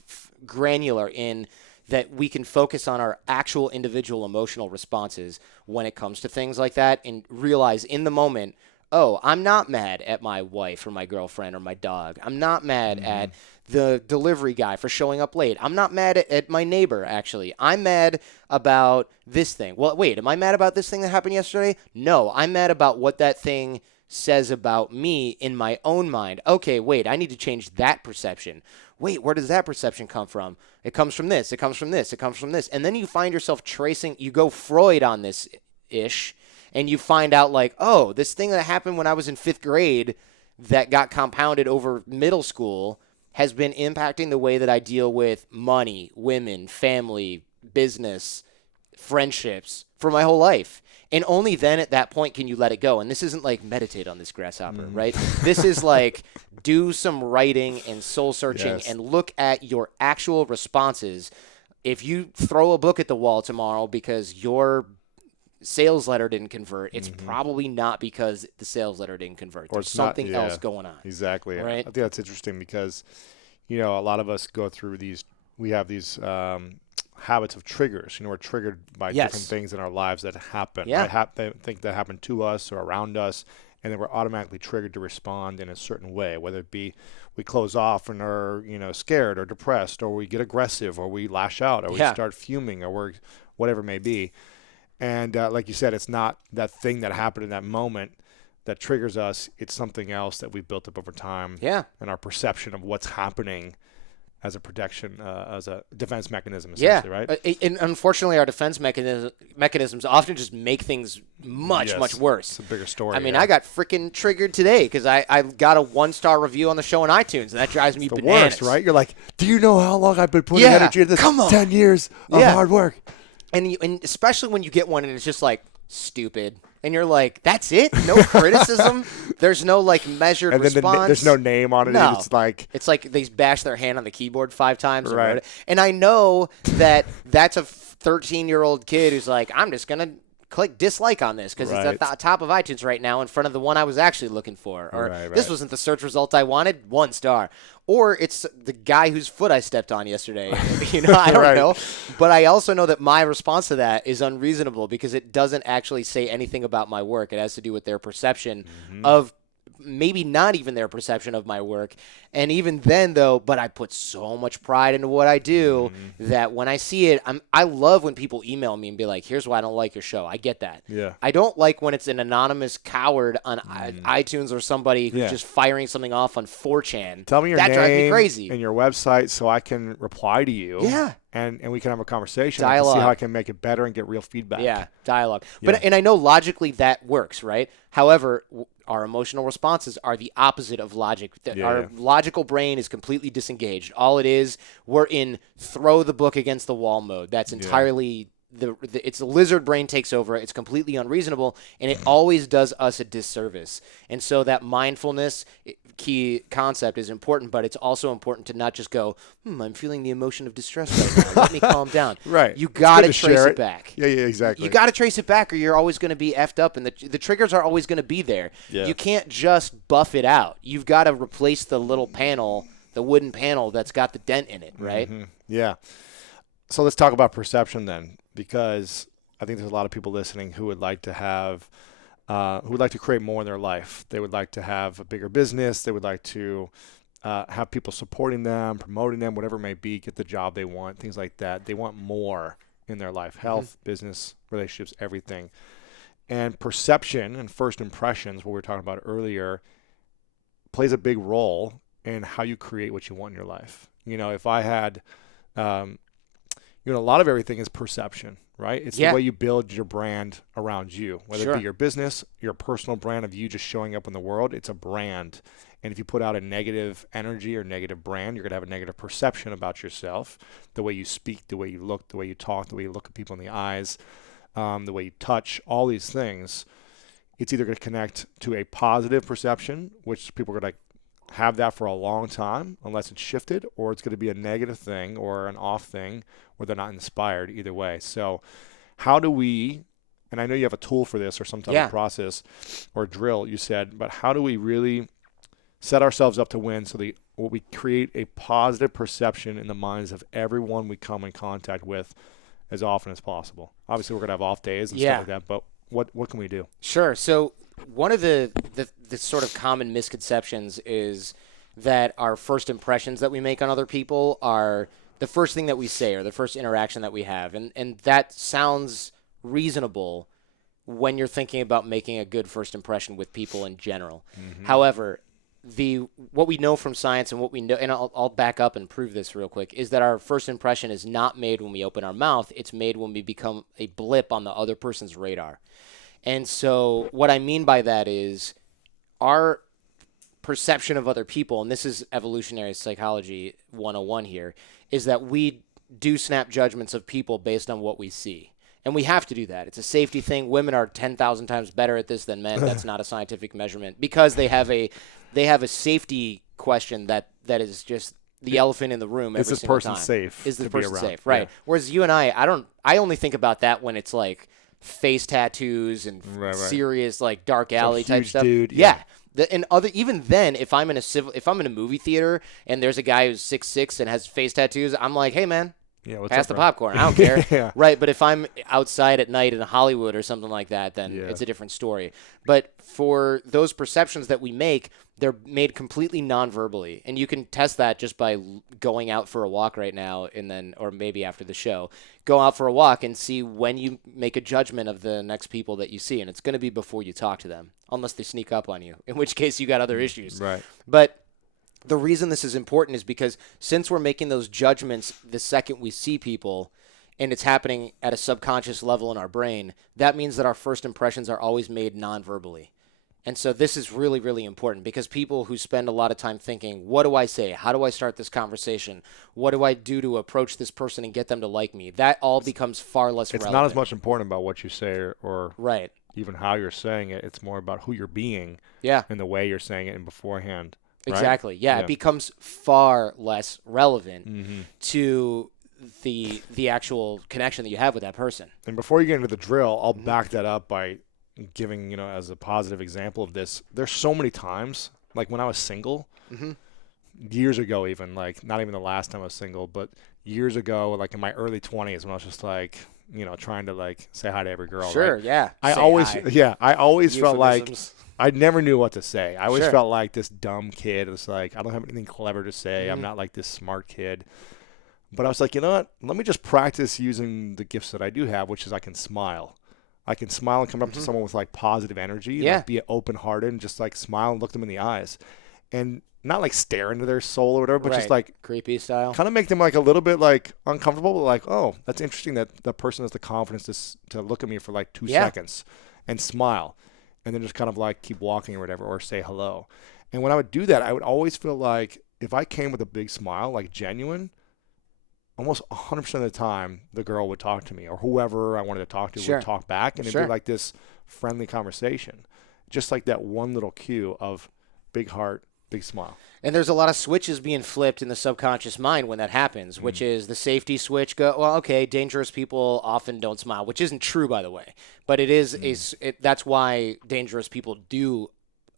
granular in that we can focus on our actual individual emotional responses when it comes to things like that, and realize in the moment, oh, I'm not mad at my wife or my girlfriend or my dog. I'm not mad at the delivery guy for showing up late. I'm not mad at my neighbor, actually. I'm mad about this thing. Well, wait, am I mad about this thing that happened yesterday? No, I'm mad about what that thing says about me in my own mind. Okay, wait, I need to change that perception. Wait, where does that perception come from? It comes from this, it comes from this, it comes from this. And then you find yourself tracing, you go Freud on this-ish, and you find out like, oh, this thing that happened when I was in 5th grade that got compounded over middle school has been impacting the way that I deal with money, women, family, business, friendships for my whole life. And only then at that point can you let it go. And this isn't like meditate on this grasshopper, right? This is like do some writing and soul searching and look at your actual responses. If you throw a book at the wall tomorrow because your sales letter didn't convert, it's probably not because the sales letter didn't convert. There's something else going on. Exactly. Right? I think that's interesting because, a lot of us go through we have these habits of triggers. We're triggered by different things in our lives that happen. Right? They think that happen to us or around us, and then we're automatically triggered to respond in a certain way, whether it be we close off and are scared or depressed, or we get aggressive, or we lash out, or we start fuming, or we're whatever it may be. And like you said, it's not that thing that happened in that moment that triggers us. It's something else that we've built up over time. Yeah. And our perception of what's happening as a protection, as a defense mechanism, essentially, right? And unfortunately, our defense mechanisms often just make things much worse. It's a bigger story. I mean, I got freaking triggered today because I got a 1-star review on the show on iTunes, and that drives me bananas. The worst, right? You're like, do you know how long I've been putting energy into this? Come on. 10 years of hard work. And especially when you get one and it's just like, stupid. And you're like, that's it? No criticism? There's no like measured and then response? There's no name on it. No. It's like they bash their hand on the keyboard 5 times. Right. And I know that that's a 13-year-old kid who's like, I'm just going to click dislike on this because it's at the top of iTunes right now in front of the one I was actually looking for. Or this wasn't the search result I wanted, 1 star. Or it's the guy whose foot I stepped on yesterday. I don't know. But I also know that my response to that is unreasonable because it doesn't actually say anything about my work. It has to do with their perception of maybe not even their perception of my work. And even then, though, but I put so much pride into what I do that when I see it, I love when people email me and be like, here's why I don't like your show. I get that. Yeah. I don't like when it's an anonymous coward on iTunes or somebody who's just firing something off on 4chan. Tell me your name drives me crazy. And your website so I can reply to you. Yeah. And we can have a conversation. Dialogue. See how I can make it better and get real feedback. Yeah, dialogue. But and I know logically that works, right? However, our emotional responses are the opposite of logic. Our logical brain is completely disengaged. All it is, we're in throw the book against the wall mode. That's entirely it's the lizard brain takes over. It's completely unreasonable, and it always does us a disservice. And so that mindfulness key concept is important, but it's also important to not just go, I'm feeling the emotion of distress right now. Let me calm down. Right. You got to trace it back. Yeah, exactly. You got to trace it back or you're always going to be effed up, and the triggers are always going to be there. Yeah. You can't just buff it out. You've got to replace the little panel, the wooden panel that's got the dent in it, right? Yeah. So let's talk about perception then, because I think there's a lot of people listening who would like to have who would like to create more in their life. They would like to have a bigger business. They would like to have people supporting them, promoting them, whatever it may be, get the job they want, things like that. They want more in their life, health, business, relationships, everything. And perception and first impressions, what we were talking about earlier, plays a big role in how you create what you want in your life. If I had, a lot of everything is perception, right? It's the way you build your brand around you, whether it be your business, your personal brand of you just showing up in the world. It's a brand. And if you put out a negative energy or negative brand, you're going to have a negative perception about yourself, the way you speak, the way you look, the way you talk, the way you look at people in the eyes, the way you touch, all these things. It's either going to connect to a positive perception, which people are going to have that for a long time unless it's shifted, or it's going to be a negative thing or an off thing where they're not inspired either way. So how do we, and I know you have a tool for this or some type of process or drill, you said, but how do we really set ourselves up to win so that we create a positive perception in the minds of everyone we come in contact with as often as possible? Obviously, we're going to have off days and stuff like that, but what can we do? Sure. So one of the sort of common misconceptions is that our first impressions that we make on other people are the first thing that we say or the first interaction that we have. And that sounds reasonable when you're thinking about making a good first impression with people in general. Mm-hmm. However, what we know from science and what we know, and I'll back up and prove this real quick, is that our first impression is not made when we open our mouth. It's made when we become a blip on the other person's radar. And so what I mean by that is our perception of other people, and this is evolutionary psychology 101 here, is that we do snap judgments of people based on what we see. And we have to do that. It's a safety thing. Women are 10,000 times better at this than men. That's not a scientific measurement because they have a safety question that is just the elephant in the room every single time. Is this person safe? Is this person safe? Right. Yeah. Whereas you and I only think about that when it's like face tattoos and serious like dark alley type stuff. Dude, Even then, if I'm in a movie theater and there's a guy who's 6'6" and has face tattoos, I'm like, hey man, pass the popcorn. I don't care. Right. But if I'm outside at night in Hollywood or something like that, then it's a different story. But for those perceptions that we make, they're made completely non-verbally. And you can test that just by going out for a walk right now or maybe after the show. Go out for a walk and see when you make a judgment of the next people that you see. And it's going to be before you talk to them, unless they sneak up on you, in which case you got other issues. Right. But the reason this is important is because since we're making those judgments the second we see people, and it's happening at a subconscious level in our brain, that means that our first impressions are always made non-verbally. And so this is really, really important because people who spend a lot of time thinking, what do I say? How do I start this conversation? What do I do to approach this person and get them to like me? That all becomes far less relevant. It's not as much important about what you say or right. even how you're saying it. It's more about who you're being and the way you're saying it and beforehand. Right? Exactly. Yeah, it becomes far less relevant to the actual connection that you have with that person. And before you get into the drill, I'll back that up by giving, as a positive example of this. There's so many times, like when I was single, years ago even, like not even the last time I was single, but years ago, like in my early 20s when I was just like, trying to like say hi to every girl. Sure, right? yeah. I always felt like I never knew what to say. I always felt like this dumb kid. It was like, I don't have anything clever to say. I'm not like this smart kid. But I was like, you know what? Let me just practice using the gifts that I do have, which is I can smile. I can smile and come up to someone with like positive energy, like be open-hearted and just like smile and look them in the eyes. And not like stare into their soul or whatever, but just like creepy style. Kind of make them like a little bit like uncomfortable, but like, oh, that's interesting that the person has the confidence to look at me for like 2 seconds and smile. And then just kind of like keep walking or whatever, or say hello. And when I would do that, I would always feel like if I came with a big smile, like genuine, almost 100% of the time, the girl would talk to me, or whoever I wanted to talk to would talk back, and it'd be like this friendly conversation. Just like that one little cue of big heart, big smile. And there's a lot of switches being flipped in the subconscious mind when that happens, which is the safety switch. Dangerous people often don't smile, which isn't true, by the way. But it is that's why dangerous people do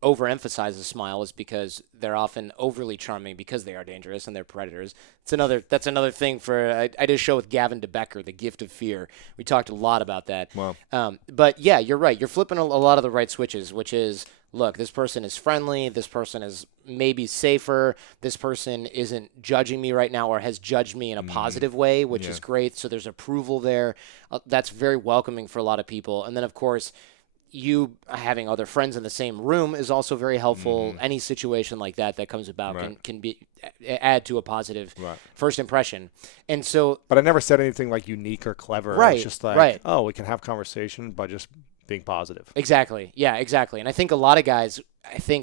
overemphasize the smile, is because they're often overly charming because they are dangerous and they're predators. That's another thing for I did a show with Gavin DeBecker, The Gift of Fear. We talked a lot about that. Wow. But yeah, you're right. You're flipping a lot of the right switches, which is, look, this person is friendly. This person is maybe safer. This person isn't judging me right now or has judged me in a positive way, which is great. So there's approval there. That's very welcoming for a lot of people. And then, of course, you having other friends in the same room is also very helpful. Any situation like that comes about can be add to a positive first impression. And so, but I never said anything like unique or clever. Right. It's just like, oh, we can have conversation by just being positive. Exactly. Yeah, exactly. And I think a lot of guys,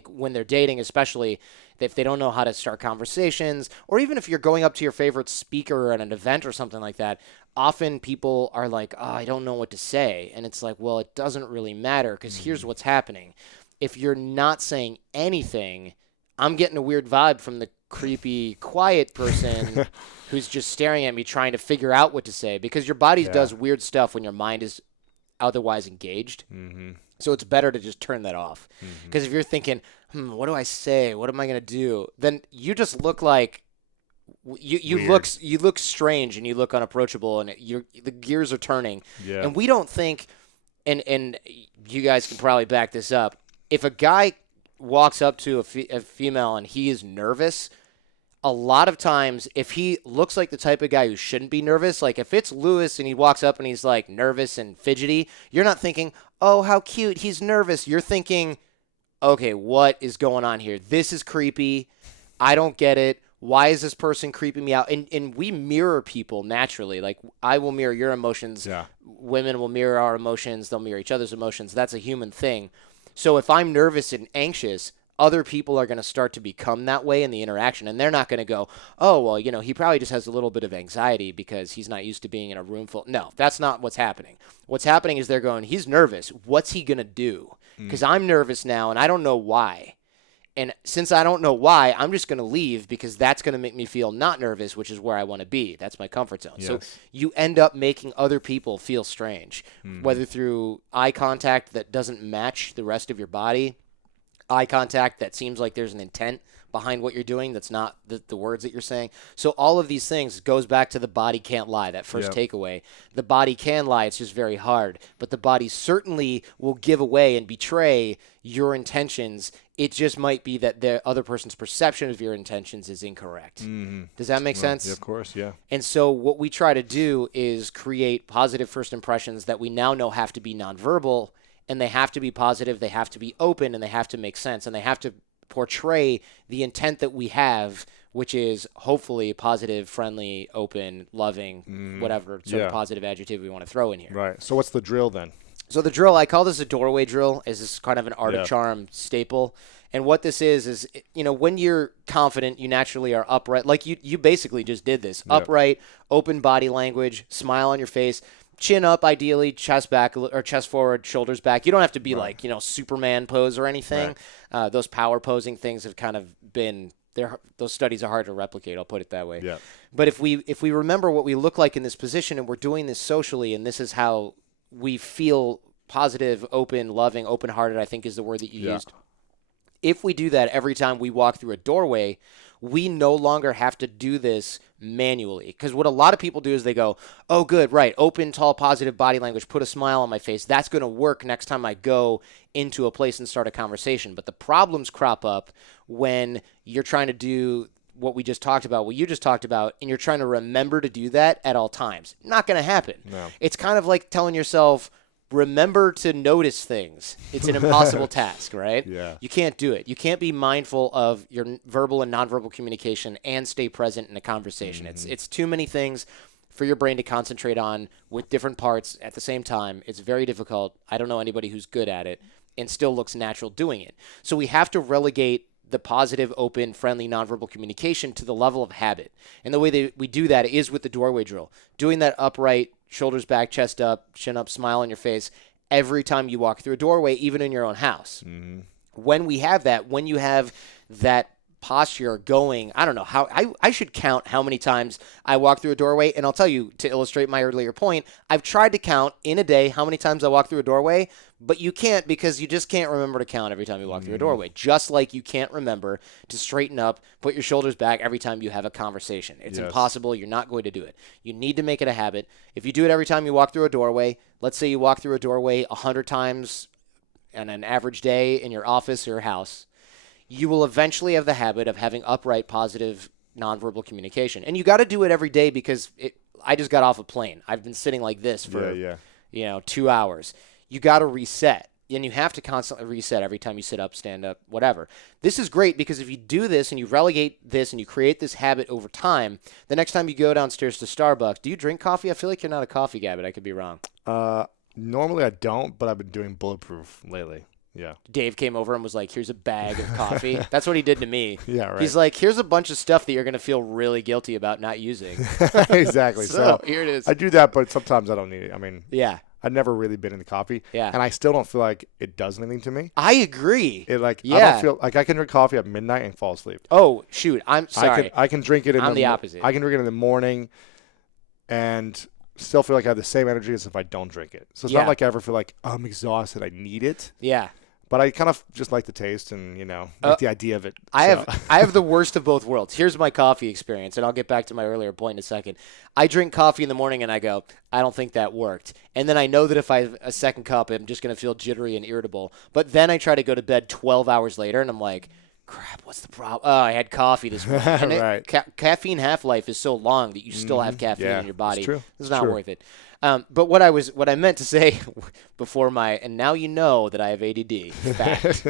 when they're dating, especially if they don't know how to start conversations, or even if you're going up to your favorite speaker at an event or something like that, often people are like, oh, I don't know what to say. And it's like, well, it doesn't really matter, because here's what's happening. If you're not saying anything, I'm getting a weird vibe from the creepy, quiet person who's just staring at me trying to figure out what to say, because your body does weird stuff when your mind is otherwise engaged. So it's better to just turn that off. Because if you're thinking, what do I say? What am I going to do? Then you just look like you look strange, and you look unapproachable, and the gears are turning. Yeah. And we don't think, and you guys can probably back this up, if a guy walks up to a female and he is nervous, a lot of times, if he looks like the type of guy who shouldn't be nervous, like if it's Lewis and he walks up and he's like nervous and fidgety, you're not thinking, oh, how cute, he's nervous. You're thinking, okay, what is going on here? This is creepy. I don't get it. Why is this person creeping me out? And we mirror people naturally. Like, I will mirror your emotions. Yeah. Women will mirror our emotions. They'll mirror each other's emotions. That's a human thing. So if I'm nervous and anxious, other people are going to start to become that way in the interaction. And they're not going to go, oh, well, he probably just has a little bit of anxiety because he's not used to being in a room full. No, that's not what's happening. What's happening is they're going, he's nervous. What's he going to do? Because I'm nervous now, and I don't know why. And since I don't know why, I'm just going to leave, because that's going to make me feel not nervous, which is where I want to be. That's my comfort zone. Yes. So you end up making other people feel strange, whether through eye contact that doesn't match the rest of your body, eye contact that seems like there's an intent behind what you're doing that's not the words that you're saying. So all of these things goes back to the body can't lie, that first takeaway. The body can lie, it's just very hard. But the body certainly will give away and betray your intentions. It just might be that the other person's perception of your intentions is incorrect. Does that make sense? Yeah, of course, yeah. And so what we try to do is create positive first impressions that we now know have to be nonverbal, and they have to be positive, they have to be open, and they have to make sense, and they have to portray the intent that we have, which is hopefully positive, friendly, open, loving, whatever sort of positive adjective we want to throw in here. Right. So what's the drill then? So the drill, I call this a doorway drill, is this kind of an art of charm staple. And what this is, when you're confident, you naturally are upright. Like you basically just did this. Upright, open body language, smile on your face. Chin up, ideally, chest back or chest forward, shoulders back. You don't have to be like, Superman pose or anything. Right. Those power posing things have kind of been there. Those studies are hard to replicate. I'll put it that way. Yeah. But if we remember what we look like in this position, and we're doing this socially, and this is how we feel positive, open, loving, open-hearted, I think is the word that you used. If we do that every time we walk through a doorway, we no longer have to do this manually. Because what a lot of people do is they go, oh, good, right, open, tall, positive body language, put a smile on my face. That's going to work next time I go into a place and start a conversation. But the problems crop up when you're trying to do what we just talked about, what you just talked about, and you're trying to remember to do that at all times. Not going to happen. No. It's kind of like telling yourself, remember to notice things. It's an impossible task, right? Yeah. You can't do it. You can't be mindful of your verbal and nonverbal communication and stay present in a conversation. It's too many things for your brain to concentrate on with different parts at the same time. It's very difficult. I don't know anybody who's good at it and still looks natural doing it. So we have to relegate the positive, open, friendly, nonverbal communication to the level of habit. And the way that we do that is with the doorway drill. Doing that upright, shoulders back, chest up, chin up, smile on your face every time you walk through a doorway, even in your own house. When we have that, when you have that posture going, I don't know how I should count how many times I walk through a doorway. And I'll tell you, to illustrate my earlier point, I've tried to count in a day how many times I walk through a doorway, but you can't, because you just can't remember to count every time you walk through a doorway. Just like you can't remember to straighten up, put your shoulders back every time you have a conversation. It's impossible. You're not going to do it. You need to make it a habit. If you do it every time you walk through a doorway, let's say you walk through a doorway 100 times on an average day in your office or your house, you will eventually have the habit of having upright, positive, nonverbal communication. And you got to do it every day, because I just got off a plane. I've been sitting like this for 2 hours. You got to reset. and you have to constantly reset every time you sit up, stand up, whatever. This is great because if you do this and you relegate this and you create this habit over time, the next time you go downstairs to Starbucks, do you drink coffee? I feel like you're not a coffee guy, but I could be wrong. Normally I don't, but I've been doing bulletproof lately. Yeah. Dave came over and was like, here's a bag of coffee. That's what he did to me. Yeah, right. He's like, here's a bunch of stuff that you're going to feel really guilty about not using. Exactly. So here it is. I do that, but sometimes I don't need it. I mean, yeah. I've never really been into coffee. Yeah. And I still don't feel like it does anything to me. I agree. I don't feel like I can drink coffee at midnight and fall asleep. Oh, shoot. I'm sorry. I can drink it I'm the opposite. I can drink it in the morning and still feel like I have the same energy as if I don't drink it. So it's not like I ever feel like I'm exhausted. I need it. Yeah. But I kind of just like the taste and, like the idea of it. I have the worst of both worlds. Here's my coffee experience, and I'll get back to my earlier point in a second. I drink coffee in the morning, and I go, I don't think that worked. And then I know that if I have a second cup, I'm just going to feel jittery and irritable. But then I try to go to bed 12 hours later, and I'm like, crap, what's the problem? Oh, I had coffee this morning. And right. Caffeine half-life is so long that you still have caffeine in your body. It's true. It's not worth it. But what I meant to say before and now you know that I have ADD. Fact.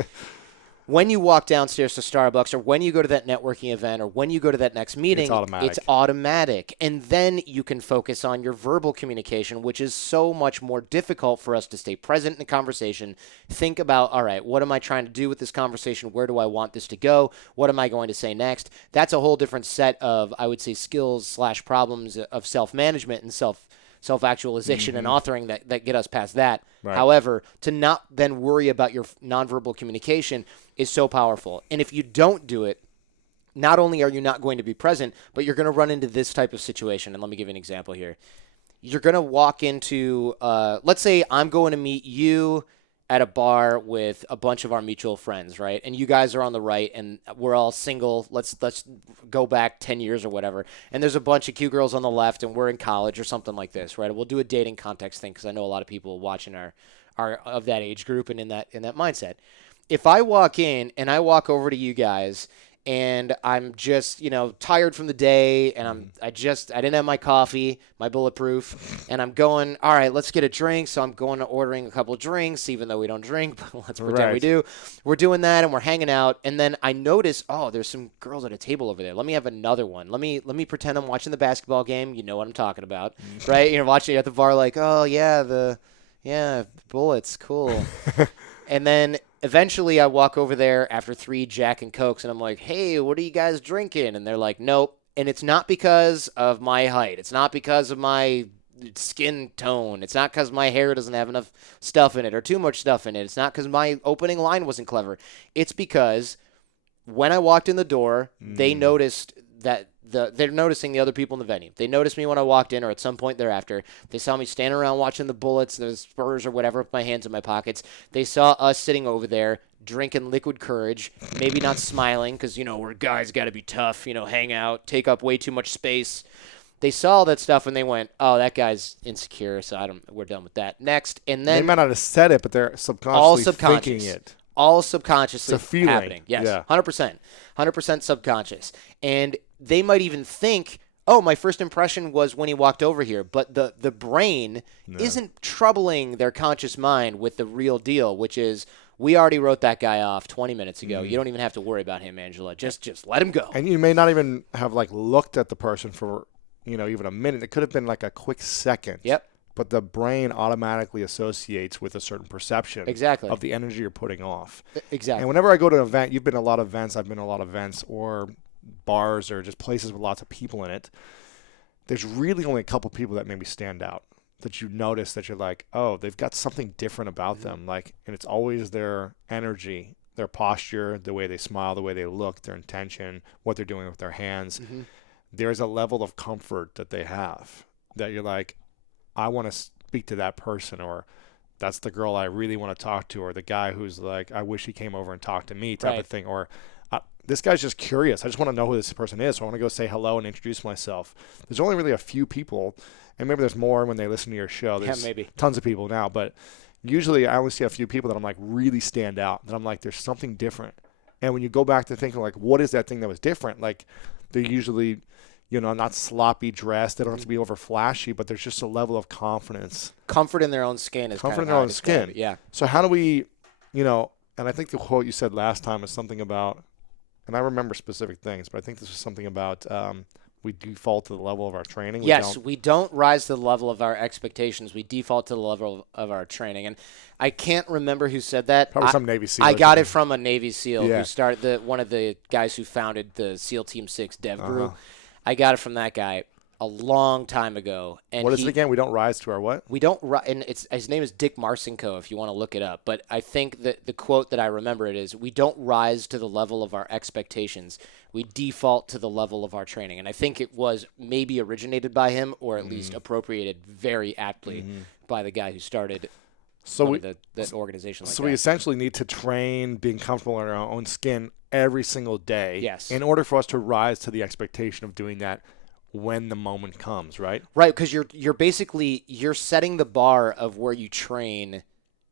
When you walk downstairs to Starbucks or when you go to that networking event or when you go to that next meeting, it's automatic. And then you can focus on your verbal communication, which is so much more difficult for us to stay present in the conversation. Think about, all right, what am I trying to do with this conversation? Where do I want this to go? What am I going to say next? That's a whole different set of, I would say, skills/problems of self-management and self-actualization and authoring that get us past that. Right. However, to not then worry about your nonverbal communication is so powerful. And if you don't do it, not only are you not going to be present, but you're going to run into this type of situation. And let me give you an example here. You're going to walk into, let's say I'm going to meet you at a bar with a bunch of our mutual friends, right? And you guys are on the right, and we're all single. Let's go back 10 years or whatever. And there's a bunch of cute girls on the left, and we're in college or something like this, right? We'll do a dating context thing because I know a lot of people watching are of that age group and in that mindset. If I walk in and I walk over to you guys and I'm just, tired from the day and I didn't have my coffee, my bulletproof, and I'm going, all right, let's get a drink. So I'm going to ordering a couple of drinks, even though we don't drink, but let's pretend we do. We're doing that and we're hanging out. And then I notice, oh, there's some girls at a table over there. Let me have another one. Let me pretend I'm watching the basketball game. You know what I'm talking about, right? You're watching it at the bar like, oh, yeah, Bullets, cool. And then eventually I walk over there after 3 Jack and Cokes, and I'm like, hey, what are you guys drinking? And they're like, nope. And it's not because of my height. It's not because of my skin tone. It's not because my hair doesn't have enough stuff in it or too much stuff in it. It's not because my opening line wasn't clever. It's because when I walked in the door, they noticed that they're noticing the other people in the venue. They noticed me when I walked in or at some point thereafter. They saw me standing around watching the Bullets, the Spurs or whatever with my hands in my pockets. They saw us sitting over there drinking liquid courage, maybe not smiling because, we're guys got to be tough, hang out, take up way too much space. They saw all that stuff and they went, oh, that guy's insecure, so we're done with that. Next. And then they might not have said it, but they're subconsciously thinking it. All subconsciously it's a feeling. Happening. Yes, yeah. 100% subconscious. And they might even think, oh, my first impression was when he walked over here. But the brain isn't troubling their conscious mind with the real deal, which is we already wrote that guy off 20 minutes ago. You don't even have to worry about him, Angela. Just let him go. And you may not even have looked at the person for even a minute. It could have been like a quick second. Yep. But the brain automatically associates with a certain perception of the energy you're putting off. Exactly. And whenever I go to an event, you've been to a lot of events, I've been to a lot of events or bars or just places with lots of people in it. There's really only a couple people that maybe stand out that you notice that you're like, oh, they've got something different about them. And it's always their energy, their posture, the way they smile, the way they look, their intention, what they're doing with their hands. There's a level of comfort that they have that you're like, I want to speak to that person, or that's the girl I really want to talk to, or the guy who's like, I wish he came over and talked to me type of thing. Or this guy's just curious. I just want to know who this person is. So I want to go say hello and introduce myself. There's only really a few people, and maybe there's more when they listen to your show. There's tons of people now, but usually I only see a few people that I'm like really stand out, that I'm like, there's something different. And when you go back to thinking like, what is that thing that was different? Like they're usually not sloppy dressed. They don't have to be over flashy, but there's just a level of confidence. Comfort in their own skin is comfort in their own skin. Yeah. So how do we, and I think the quote you said last time was something about, and I remember specific things, but I think this was something about we default to the level of our training. We don't rise to the level of our expectations. We default to the level of our training. And I can't remember who said that. Probably some Navy SEAL. I got it from a Navy SEAL who started one of the guys who founded the SEAL Team 6 dev group. I got it from that guy a long time ago. And what is it again? We don't rise to our what? We don't and his name is Dick Marcinko if you want to look it up. But I think that the quote that I remember it is, we don't rise to the level of our expectations. We default to the level of our training. And I think it was maybe originated by him, or at least appropriated very aptly by the guy who started the organization like that. So we essentially need to train being comfortable in our own skin every single day. Yes. In order for us to rise to the expectation of doing that when the moment comes, right? Right, because you're basically setting the bar of where you train.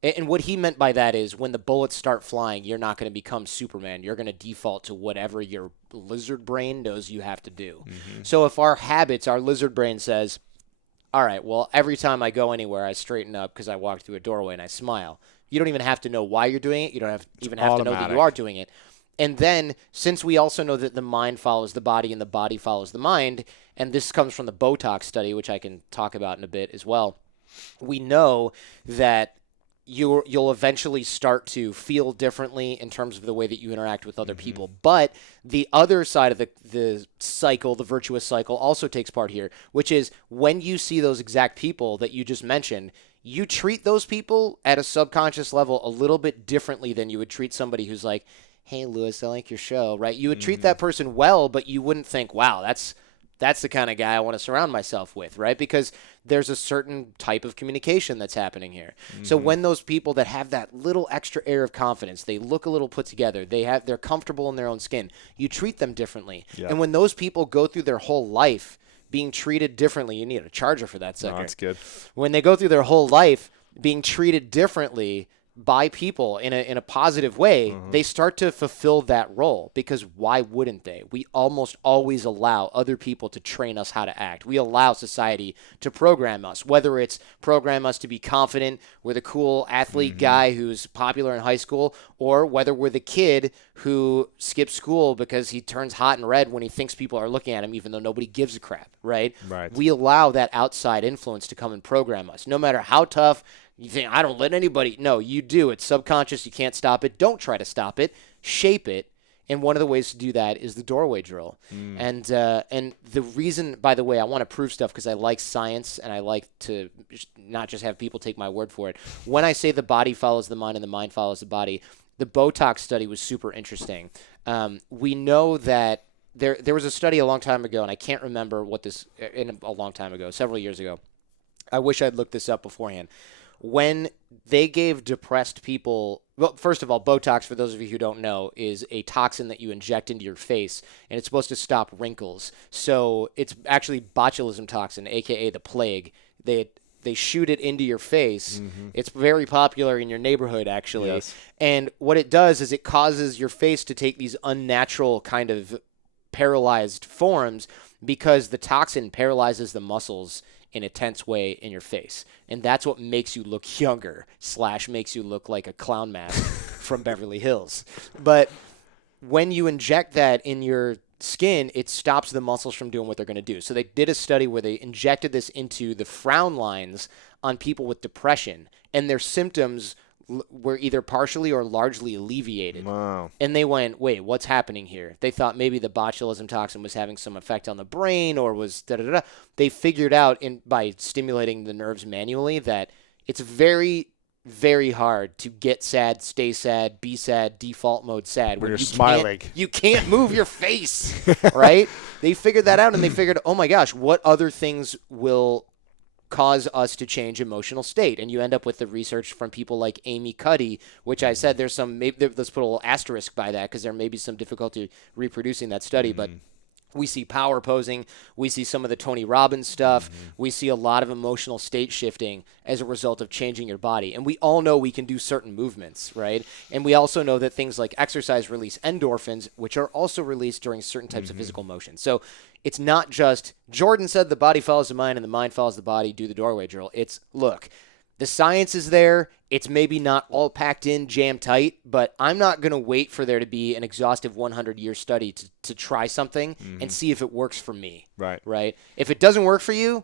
And what he meant by that is, when the bullets start flying, you're not going to become Superman. You're going to default to whatever your lizard brain knows you have to do. So if our lizard brain says, all right, well, every time I go anywhere, I straighten up because I walk through a doorway and I smile. You don't even have to know why you're doing it. You don't even have to know that you are doing it. And then, since we also know that the mind follows the body and the body follows the mind, and this comes from the Botox study, which I can talk about in a bit as well, we know that you'll eventually start to feel differently in terms of the way that you interact with other people. But the other side of the cycle, the virtuous cycle, also takes part here, which is when you see those exact people that you just mentioned, you treat those people at a subconscious level a little bit differently than you would treat somebody who's like, hey, Lewis, I like your show, right? You would treat that person well, but you wouldn't think, wow, that's the kind of guy I want to surround myself with, right? Because there's a certain type of communication that's happening here. So when those people that have that little extra air of confidence, they look a little put together, they're comfortable in their own skin, you treat them differently. Yeah. And when those people go through their whole life being treated differently, you need a charger for that sucker. No, that's good. When they go through their whole life being treated differently by people in a positive way, they start to fulfill that role, because why wouldn't they? We almost always allow other people to train us how to act. We allow society to program us, whether it's program us to be confident, we're the cool athlete guy who's popular in high school, or whether we're the kid who skips school because he turns hot and red when he thinks people are looking at him, even though nobody gives a crap, right? We allow that outside influence to come and program us, no matter how tough. You think, I don't let anybody. No, you do. It's subconscious. You can't stop it. Don't try to stop it. Shape it. And one of the ways to do that is the doorway drill. And the reason, by the way, I want to prove stuff because I like science and I like to not just have people take my word for it. When I say the body follows the mind and the mind follows the body, the Botox study was super interesting. We know that there was a study a long time ago, and I can't remember a long time ago, several years ago. I wish I'd looked this up beforehand. When they gave depressed people, well, first of all, Botox, for those of you who don't know, is a toxin that you inject into your face, and it's supposed to stop wrinkles. So it's actually botulism toxin, a.k.a. the plague. They shoot it into your face. It's very popular in your neighborhood, actually. Yes. And what it does is it causes your face to take these unnatural kind of paralyzed forms, because the toxin paralyzes the muscles in a tense way in your face. And that's what makes you look younger / makes you look like a clown mask from Beverly Hills. But when you inject that in your skin, it stops the muscles from doing what they're going to do. So they did a study where they injected this into the frown lines on people with depression, and their symptoms were either partially or largely alleviated. Wow. And they went, wait, what's happening here? They thought maybe the botulism toxin was having some effect on the brain, or was da-da-da-da. They figured out by stimulating the nerves manually that it's very, very hard to get sad, stay sad, be sad, default mode sad. When you're smiling. You can't move your face, right? They figured that out, and they figured, oh my gosh, what other things will cause us to change emotional state? And you end up with the research from people like Amy Cuddy, which I said there's some, maybe, let's put a little asterisk by that because there may be some difficulty reproducing that study, but we see power posing, we see some of the Tony Robbins stuff, we see a lot of emotional state shifting as a result of changing your body. And we all know we can do certain movements, right? And we also know that things like exercise release endorphins, which are also released during certain types of physical motion. So it's not just Jordan said the body follows the mind and the mind follows the body, do the doorway drill. It's, look, the science is there. It's maybe not all packed in, jam tight, but I'm not going to wait for there to be an exhaustive 100-year study to try something and see if it works for me. Right? If it doesn't work for you,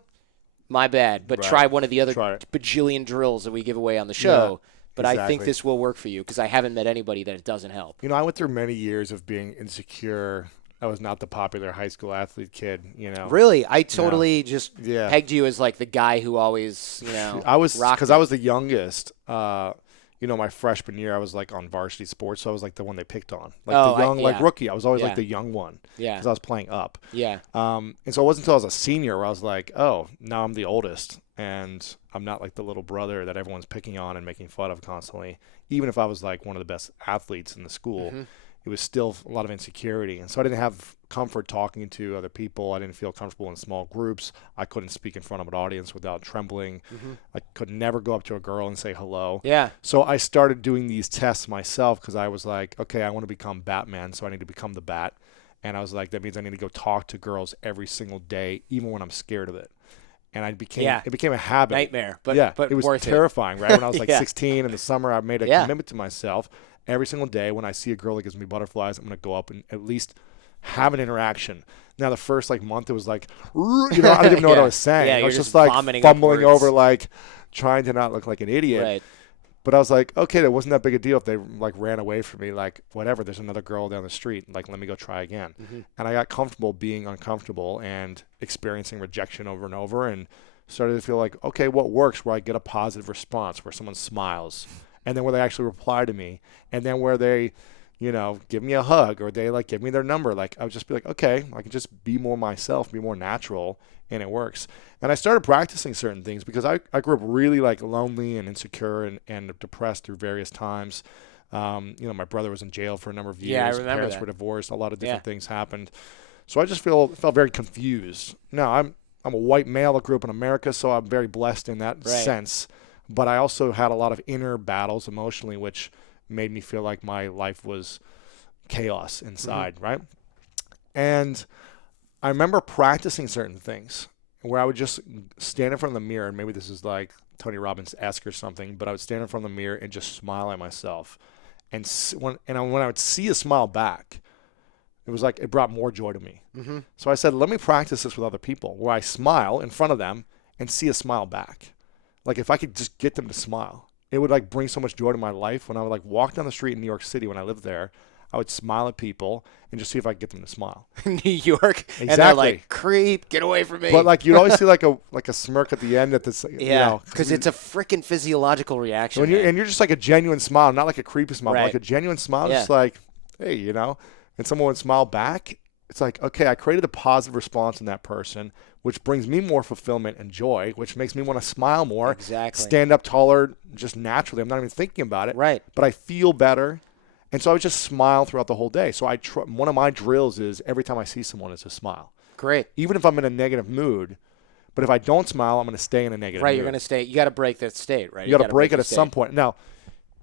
my bad, but try one of the other bajillion drills that we give away on the show. Yeah. But exactly. I think this will work for you because I haven't met anybody that it doesn't help. I went through many years of being insecure. I was not the popular high school athlete kid, Really? I totally just pegged you as like the guy who always, I was, because I was the youngest. My freshman year, I was like on varsity sports, so I was like the one they picked on. Like rookie. I was always like the young one. Yeah. Because I was playing up. Yeah. And so it wasn't until I was a senior where I was like, oh, now I'm the oldest. And I'm not like the little brother that everyone's picking on and making fun of constantly. Even if I was like one of the best athletes in the school. It was still a lot of insecurity. And so I didn't have comfort talking to other people. I didn't feel comfortable in small groups. I couldn't speak in front of an audience without trembling. I could never go up to a girl and say hello. Yeah. So I started doing these tests myself because I was like, okay, I want to become Batman, so I need to become the Bat. And I was like, that means I need to go talk to girls every single day, even when I'm scared of it. And it became a habit. Nightmare, but it was terrifying, right? When I was like 16 in the summer, I made a commitment to myself. Every single day when I see a girl that gives me butterflies, I'm going to go up and at least have an interaction. Now, the first month, it was like, I didn't even know what I was saying. Yeah, I was just like fumbling over, like trying to not look like an idiot. Right. But I was like, okay, that wasn't that big a deal if they like ran away from me. Like, whatever, there's another girl down the street. Like, let me go try again. And I got comfortable being uncomfortable and experiencing rejection over and over and started to feel like, okay, what works where I get a positive response, where someone smiles. And then where they actually reply to me, and then where they, give me a hug or they like give me their number. Like I would just be like, okay, I can just be more myself, be more natural, and it works. And I started practicing certain things because I grew up really like lonely and insecure and depressed through various times. My brother was in jail for a number of years. Yeah, I remember Parents that. were divorced. A lot of different things happened. So I just felt very confused. Now I'm a white male that grew up in America, so I'm very blessed in that sense. But I also had a lot of inner battles emotionally, which made me feel like my life was chaos inside, right? And I remember practicing certain things where I would just stand in front of the mirror, and maybe this is like Tony Robbins-esque or something, but I would stand in front of the mirror and just smile at myself. And when I would see a smile back, it was like it brought more joy to me. So I said, let me practice this with other people, where I smile in front of them and see a smile back. Like if I could just get them to smile, it would like bring so much joy to my life. When I would like walk down the street in New York City when I lived there, I would smile at people and just see if I could get them to smile. New York, exactly. And they're like, creep, get away from me. But like you'd always see like a smirk at the end at this, because it's a freaking physiological reaction. And you're just like a genuine smile, not like a creepy smile, but like a genuine smile, just like, hey, and someone would smile back. It's like, okay, I created a positive response in that person, which brings me more fulfillment and joy, which makes me want to smile more, stand up taller, just naturally. I'm not even thinking about it, but I feel better. And so I would just smile throughout the whole day. So one of my drills is every time I see someone is to smile. Great. Even if I'm in a negative mood, but if I don't smile, I'm going to stay in a negative mood. You're going to stay. You got to break that state, right? You got to break it at some point. Now,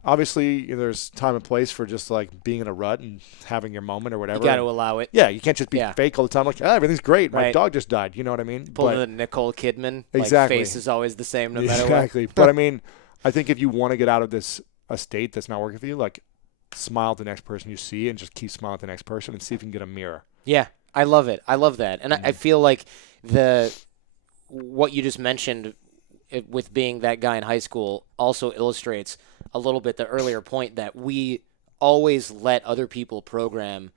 obviously, there's time and place for just like being in a rut and having your moment or whatever. You got to allow it. Yeah, you can't just be fake all the time. Like, everything's great. My dog just died. You know what I mean? Pulling the Nicole Kidman. Exactly. Like, face is always the same no matter what. Exactly. But I mean, I think if you want to get out of a state that's not working for you, like smile at the next person you see and just keep smiling at the next person and see if you can get a mirror. Yeah, I love it. I love that. And I feel like what you just mentioned with being that guy in high school also illustrates a little bit the earlier point that we always let other people program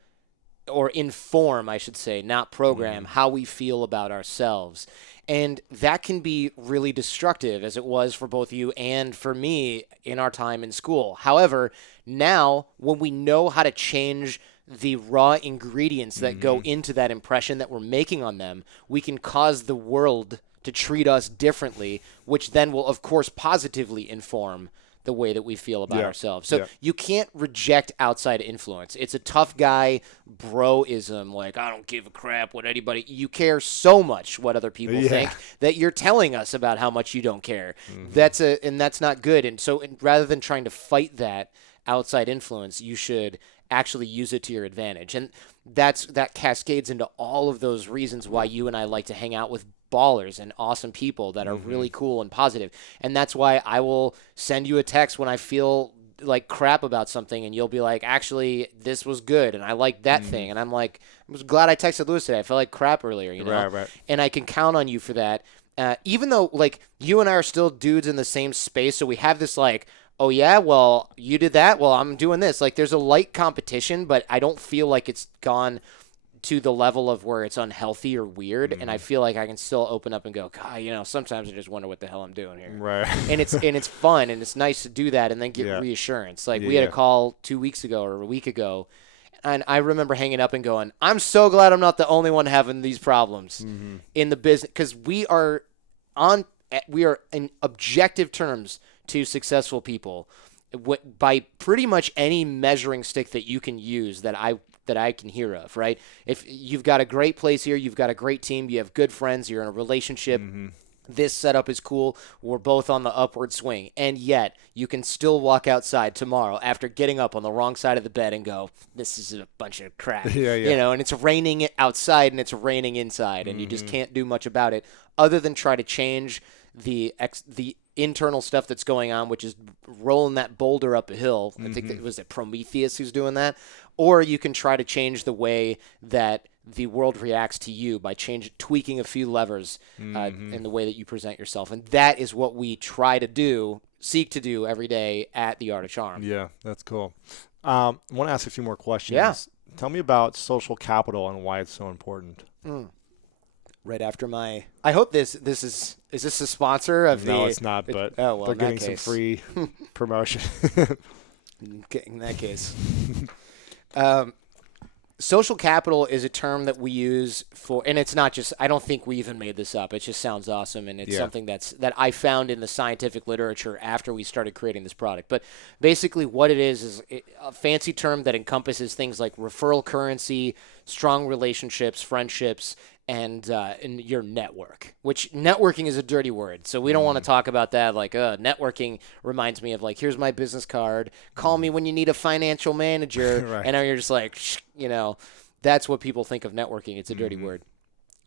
or inform, I should say, not program, how we feel about ourselves. And that can be really destructive, as it was for both you and for me in our time in school. However, now when we know how to change the raw ingredients that go into that impression that we're making on them, we can cause the world to treat us differently, which then will, of course, positively inform the way that we feel about ourselves. So you can't reject outside influence. It's a tough guy bro-ism, like, I don't give a crap what anybody... You care so much what other people think that you're telling us about how much you don't care. And that's not good. And so rather than trying to fight that outside influence, you should actually use it to your advantage. And that cascades into all of those reasons why you and I like to hang out with ballers and awesome people that are really cool and positive. And that's why I will send you a text when I feel like crap about something, and you'll be like, actually, this was good, and I like that thing. And I'm like, I was glad I texted Lewis today. I felt like crap earlier, you know? Right. And I can count on you for that. Even though, like, you and I are still dudes in the same space, so we have this, like, oh, yeah, well, you did that, well, I'm doing this. Like, there's a light competition, but I don't feel like it's gone to the level of where it's unhealthy or weird, and I feel like I can still open up and go, God, you know, sometimes I just wonder what the hell I'm doing here. Right. And it's fun, and it's nice to do that and then get reassurance. Like, we had a call 2 weeks ago or a week ago, and I remember hanging up and going, I'm so glad I'm not the only one having these problems in the business, because we are in objective terms to successful people by pretty much any measuring stick that you can use that I can hear of, right? If you've got a great place here, you've got a great team, you have good friends, you're in a relationship, this setup is cool, we're both on the upward swing, and yet you can still walk outside tomorrow after getting up on the wrong side of the bed and go, this is a bunch of crap. You know, and it's raining outside and it's raining inside, and you just can't do much about it other than try to change the internal stuff that's going on, which is rolling that boulder up a hill. I think was it Prometheus who's doing that? Or you can try to change the way that the world reacts to you by tweaking a few levers in the way that you present yourself. And that is what we try to seek to do every day at The Art of Charm. Yeah, that's cool. I want to ask a few more questions. Yeah. Tell me about social capital and why it's so important. Right after I hope this is this a sponsor of No, it's not, but they're getting some free promotion. In that case. Social capital is a term that we use for, and it's not just, I don't think we even made this up. It just sounds awesome, and it's something that I found in the scientific literature after we started creating this product. But basically what it is a fancy term that encompasses things like referral currency, strong relationships, friendships, and your network, which networking is a dirty word. So we don't want to talk about that. Like, networking reminds me of, like, here's my business card. Call me when you need a financial manager. Right. And now you're just like, you know, that's what people think of networking. It's a dirty word.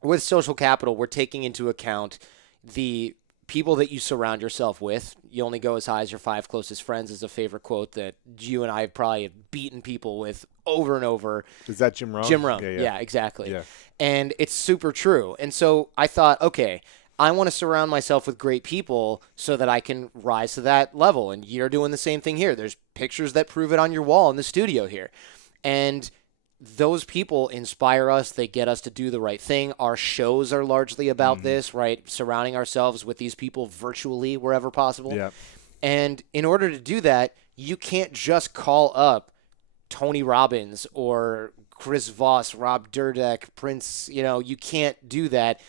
With social capital, we're taking into account the people that you surround yourself with. You only go as high as your 5 closest friends is a favorite quote that you and I probably have beaten people with over and over. Is that Jim Rohn? Jim Rohn. Yeah, exactly. Yeah. And it's super true. And so I thought, okay, I want to surround myself with great people so that I can rise to that level. And you're doing the same thing here. There's pictures that prove it on your wall in the studio here. And those people inspire us. They get us to do the right thing. Our shows are largely about this, right? Surrounding ourselves with these people virtually wherever possible. Yeah. And in order to do that, you can't just call up Tony Robbins or Chris Voss, Rob Dyrdek, Prince. You know, you can't do that.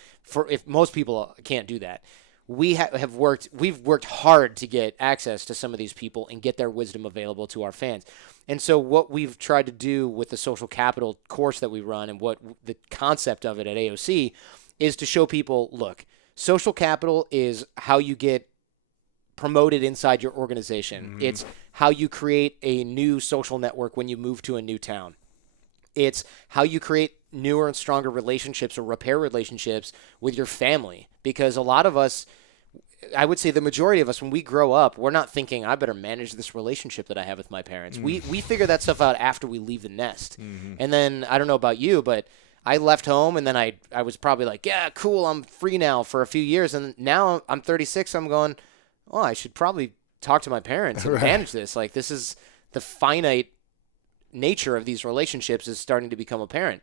If most people can't do that. We've worked hard to get access to some of these people and get their wisdom available to our fans. And so what we've tried to do with the social capital course that we run, and what the concept of it at AOC is to show people, look, social capital is how you get promoted inside your organization. It's how you create a new social network when you move to a new town. It's how you create newer and stronger relationships or repair relationships with your family. Because a lot of us, I would say the majority of us, when we grow up, we're not thinking, I better manage this relationship that I have with my parents. We figure that stuff out after we leave the nest. And then, I don't know about you, but I left home, and then I was probably like, yeah, cool, I'm free now for a few years. And now I'm 36, I'm going, oh, I should probably talk to my parents and manage this. Like, this is the finite nature of these relationships is starting to become apparent.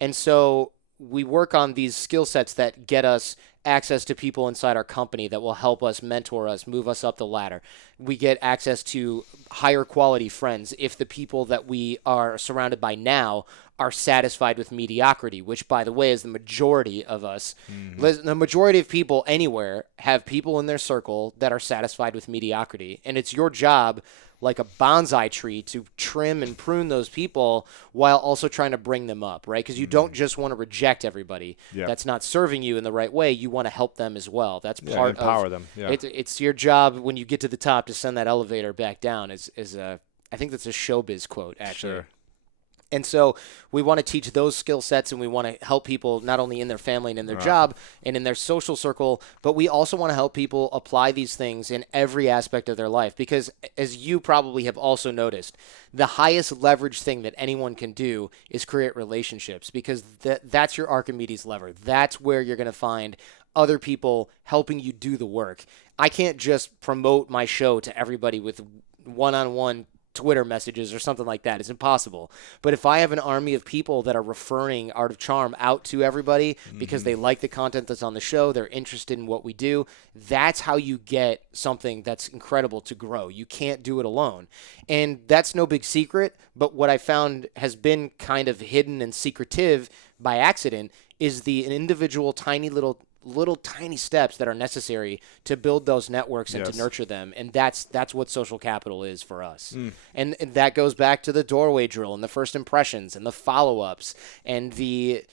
And so we work on these skill sets that get us access to people inside our company that will help us, mentor us, move us up the ladder. We get access to higher quality friends if the people that we are surrounded by now are satisfied with mediocrity, which, by the way, is the majority of us. The majority of people anywhere have people in their circle that are satisfied with mediocrity. And it's your job, like a bonsai tree, to trim and prune those people while also trying to bring them up, right? Because you don't just want to reject everybody that's not serving you in the right way. You want to help them as well. That's part empower of them. It's your job when you get to the top to send that elevator back down. I think that's a showbiz quote, actually. Sure. And so we want to teach those skill sets, and we want to help people not only in their family and in their job and in their social circle, but we also want to help people apply these things in every aspect of their life. Because as you probably have also noticed, the highest leverage thing that anyone can do is create relationships, because that's your Archimedes lever. That's where you're going to find other people helping you do the work. I can't just promote my show to everybody with one-on-one Twitter messages or something like that. It's impossible. But if I have an army of people that are referring Art of Charm out to everybody because they like the content that's on the show, they're interested in what we do, that's how you get something that's incredible to grow. You can't do it alone. And that's no big secret, but what I found has been kind of hidden and secretive by accident is the individual little tiny steps that are necessary to build those networks and to nurture them. And that's what social capital is for us. And that goes back to the doorway drill and the first impressions and the follow-ups and the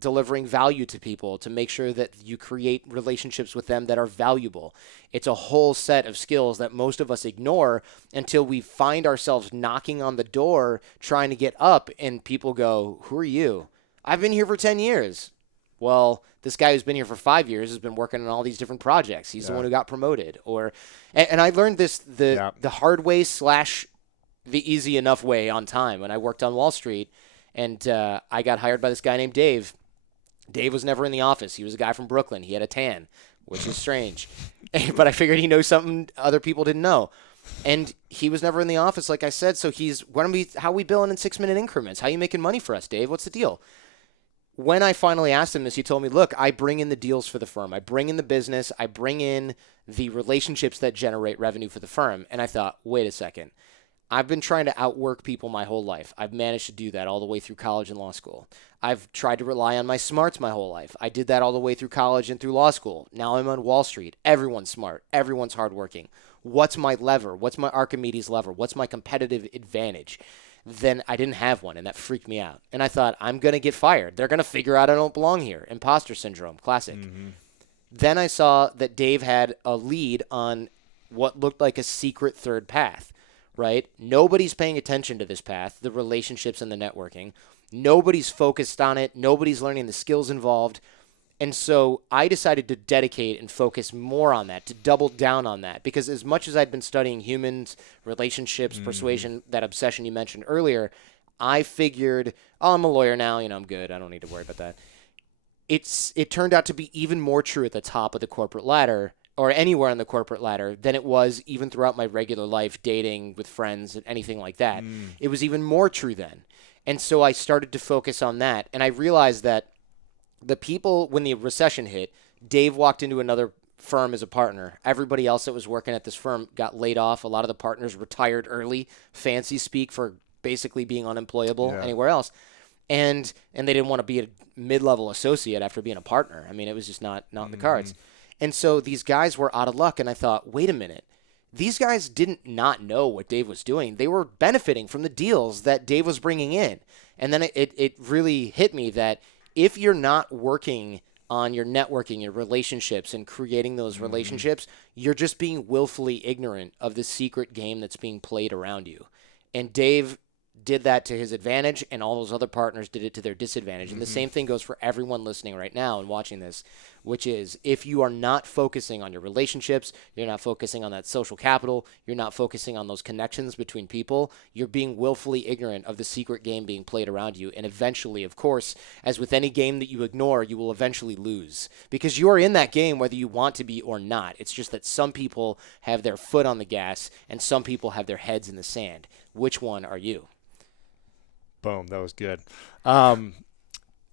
delivering value to people to make sure that you create relationships with them that are valuable. It's a whole set of skills that most of us ignore until we find ourselves knocking on the door trying to get up, and people go, "Who are you?" "I've been here for 10 years. Well, this guy who's been here for 5 years has been working on all these different projects. He's the one who got promoted. And I learned this the hard way / the easy enough way on time when I worked on Wall Street, and I got hired by this guy named Dave. Dave was never in the office. He was a guy from Brooklyn. He had a tan, which is strange. But I figured he knows something other people didn't know. And he was never in the office, like I said, so how are we billing in 6-minute increments? How are you making money for us, Dave? What's the deal? When I finally asked him this, he told me, look, I bring in the deals for the firm. I bring in the business. I bring in the relationships that generate revenue for the firm. And I thought, wait a second. I've been trying to outwork people my whole life. I've managed to do that all the way through college and law school. I've tried to rely on my smarts my whole life. I did that all the way through college and through law school. Now I'm on Wall Street. Everyone's smart. Everyone's hardworking. What's my lever? What's my Archimedes lever? What's my competitive advantage? Then I didn't have one, and that freaked me out. And I thought, I'm going to get fired. They're going to figure out I don't belong here. Imposter syndrome, classic. Then I saw that Dave had a lead on what looked like a secret third path, right? Nobody's paying attention to this path, the relationships and the networking. Nobody's focused on it. Nobody's learning the skills involved. And so I decided to dedicate and focus more on that, to double down on that. Because as much as I'd been studying humans, relationships, persuasion, that obsession you mentioned earlier, I figured, I'm a lawyer now, I'm good. I don't need to worry about that. It turned out to be even more true at the top of the corporate ladder, or anywhere on the corporate ladder, than it was even throughout my regular life, dating with friends and anything like that. It was even more true then. And so I started to focus on that. And I realized that the people, when the recession hit, Dave walked into another firm as a partner. Everybody else that was working at this firm got laid off. A lot of the partners retired early, fancy speak for basically being unemployable anywhere else. And they didn't want to be a mid-level associate after being a partner. I mean, it was just not in the cards. And so these guys were out of luck, and I thought, wait a minute. These guys didn't not know what Dave was doing. They were benefiting from the deals that Dave was bringing in. And then it really hit me that if you're not working on your networking, your relationships, and creating those relationships, you're just being willfully ignorant of the secret game that's being played around you. And Dave did that to his advantage, and all those other partners did it to their disadvantage. And the same thing goes for everyone listening right now and watching this, which is if you are not focusing on your relationships, you're not focusing on that social capital, you're not focusing on those connections between people, you're being willfully ignorant of the secret game being played around you. And eventually, of course, as with any game that you ignore, you will eventually lose, because you are in that game whether you want to be or not. It's just that some people have their foot on the gas and some people have their heads in the sand. Which one are you? Boom. That was good.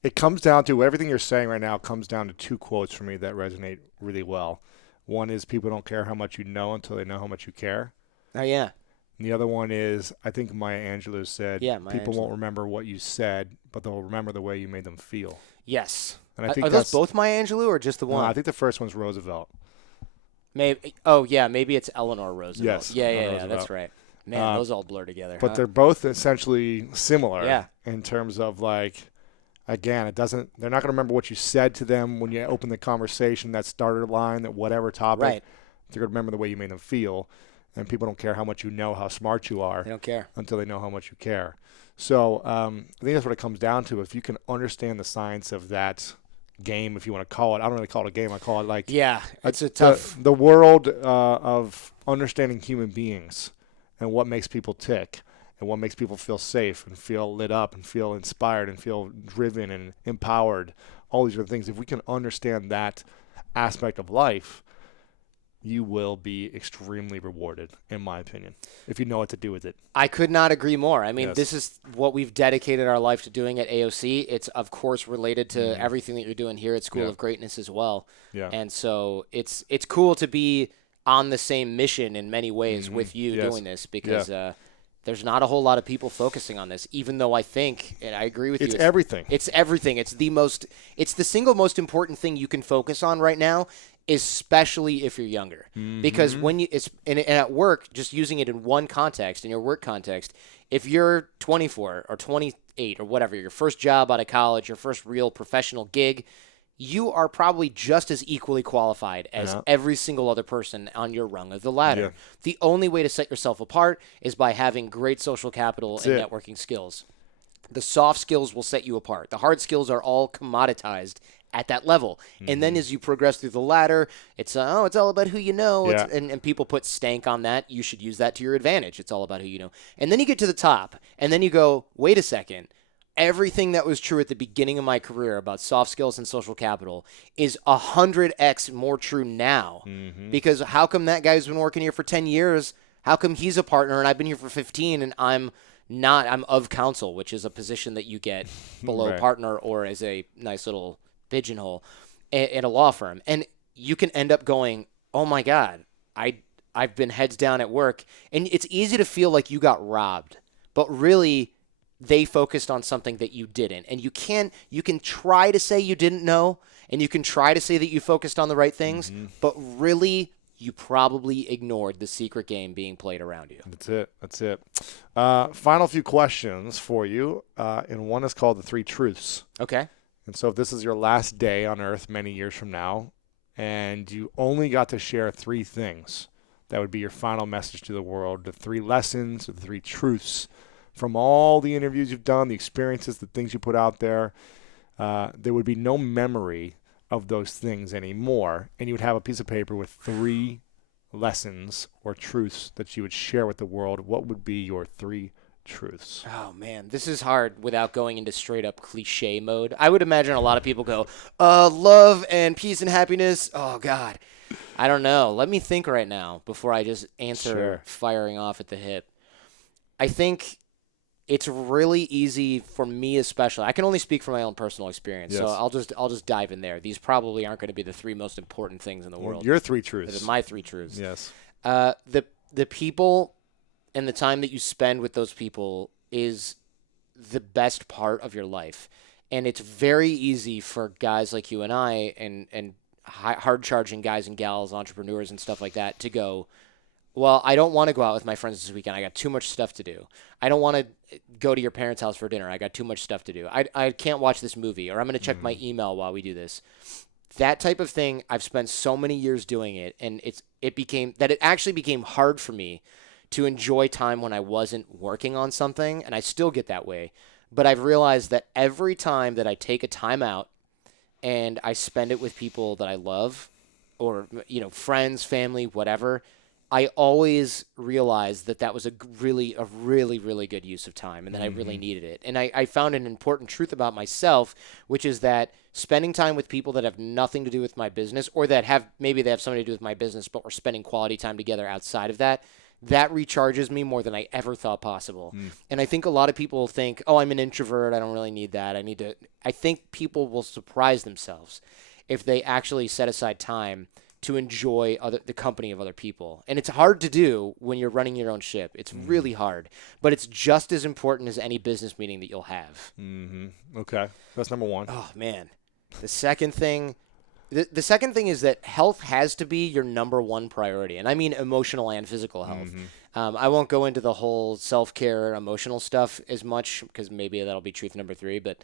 It comes down to, everything you're saying right now comes down to two quotes for me that resonate really well. One is, people don't care how much you know until they know how much you care. Oh, yeah. And the other one is, I think Maya Angelou said, people won't remember what you said, but they'll remember the way you made them feel. Yes. And I think are those both Maya Angelou or just the one? No, I think the first one's Roosevelt. Maybe. Oh, yeah. Maybe it's Eleanor Roosevelt. Yes. Yeah. That's right. Man, those all blur together. But they're both essentially similar in terms of, like, again, they're not going to remember what you said to them when you open the conversation, that starter line, that whatever topic. Right. They're going to remember the way you made them feel. And people don't care how much you know, how smart you are. They don't care. Until they know how much you care. So I think that's what it comes down to. If you can understand the science of that game, if you want to call it. I don't really call it a game. I call it like it's a tough the world of understanding human beings and what makes people tick and what makes people feel safe and feel lit up and feel inspired and feel driven and empowered. All these other things. If we can understand that aspect of life, you will be extremely rewarded, in my opinion, if you know what to do with it. I could not agree more. I mean, This is what we've dedicated our life to doing at AOC. It's, of course, related to everything that you're doing here at School of Greatness as well. Yeah. And so it's cool to be on the same mission in many ways with you doing this because there's not a whole lot of people focusing on this, even though I think, and I agree with you. It's everything. It's everything. It's the single most important thing you can focus on right now, especially if you're younger. Because when and at work, just using it in one context, in your work context, if you're 24 or 28 or whatever, your first job out of college, your first real professional gig, you are probably just as equally qualified as every single other person on your rung of the ladder. Yeah. The only way to set yourself apart is by having great social capital and networking skills. The soft skills will set you apart. The hard skills are all commoditized at that level. And then as you progress through the ladder, it's all about who you know. Yeah. And people put stank on that. You should use that to your advantage. It's all about who you know. And then you get to the top, and then you go, wait a second. Everything that was true at the beginning of my career about soft skills and social capital is 100x more true now. Because how come that guy's been working here for 10 years? How come he's a partner and I've been here for 15 and I'm of counsel, which is a position that you get below partner or as a nice little pigeonhole in a law firm. And you can end up going, oh my God, I've been heads down at work. And it's easy to feel like you got robbed, but really they focused on something that you didn't. And you can try to say you didn't know, and you can try to say that you focused on the right things, but really you probably ignored the secret game being played around you. That's it. Final few questions for you. And one is called the 3 truths. Okay. And so if this is your last day on Earth many years from now, and you only got to share 3 things, that would be your final message to the world, the 3 lessons, the 3 truths from all the interviews you've done, the experiences, the things you put out there. There would be no memory of those things anymore, and you would have a piece of paper with 3 lessons or truths that you would share with the world. What would be your 3 truths? Oh, man, this is hard without going into straight-up cliche mode. I would imagine a lot of people go, love and peace and happiness. Oh, God. I don't know. Let me think right now before I just answer firing off at the hip. I think it's really easy for me especially. I can only speak from my own personal experience, so I'll just dive in there. These probably aren't going to be the 3 most important things in the world. Your 3 truths. These are my 3 truths. Yes. The people and the time that you spend with those people is the best part of your life. And it's very easy for guys like you and I and hard-charging guys and gals, entrepreneurs and stuff like that to go, well, I don't want to go out with my friends this weekend. I got too much stuff to do. I don't want to go to your parents' house for dinner. I got too much stuff to do. I can't watch this movie, or I'm going to check my email while we do this. That type of thing, I've spent so many years doing it, and it actually became hard for me to enjoy time when I wasn't working on something, and I still get that way. But I've realized that every time that I take a time out and I spend it with people that I love, or friends, family, whatever, I always realized that was a really, really good use of time, and that I really needed it. And I found an important truth about myself, which is that spending time with people that have nothing to do with my business, or that maybe they have something to do with my business, but we're spending quality time together outside of that, that recharges me more than I ever thought possible. And I think a lot of people think, oh, I'm an introvert, I don't really need that. I think people will surprise themselves if they actually set aside time to enjoy the company of other people. And it's hard to do when you're running your own ship. It's really hard. But it's just as important as any business meeting that you'll have. Okay. That's number 1. Oh, man. The second thing... The second thing is that health has to be your number 1 priority. And I mean emotional and physical health. I won't go into the whole self-care, emotional stuff as much, because maybe that'll be truth number 3. But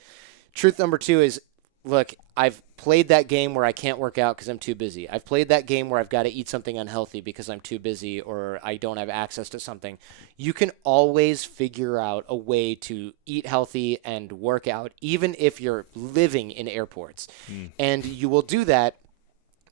truth number 2 is look, I've played that game where I can't work out because I'm too busy. I've played that game where I've got to eat something unhealthy because I'm too busy or I don't have access to something. You can always figure out a way to eat healthy and work out, even if you're living in airports. And you will do that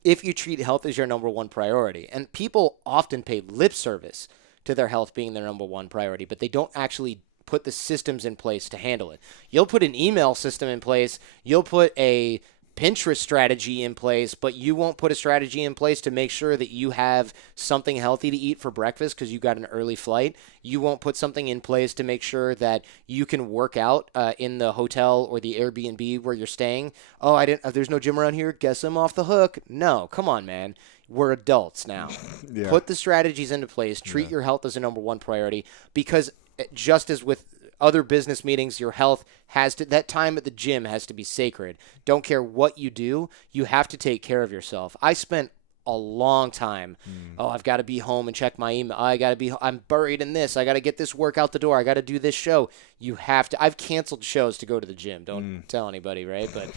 if you treat health as your number one priority. And people often pay lip service to their health being their number one priority, but they don't actually put the systems in place to handle it. You'll put an email system in place, you'll put a Pinterest strategy in place, but you won't put a strategy in place to make sure that you have something healthy to eat for breakfast because you got an early flight. You won't put something in place to make sure that you can work out in the hotel or the Airbnb where you're staying. Oh, there's no gym around here. Guess I'm off the hook. No, come on, man. We're adults now. Yeah. Put the strategies into place. Treat your health as a number one priority, because just as with other business meetings, your health that time at the gym has to be sacred. Don't care what you do, you have to take care of yourself. I spent a long time. I've got to be home and check my email. I'm buried in this. I got to get this work out the door. I got to do this show. I've canceled shows to go to the gym. Don't tell anybody, right? But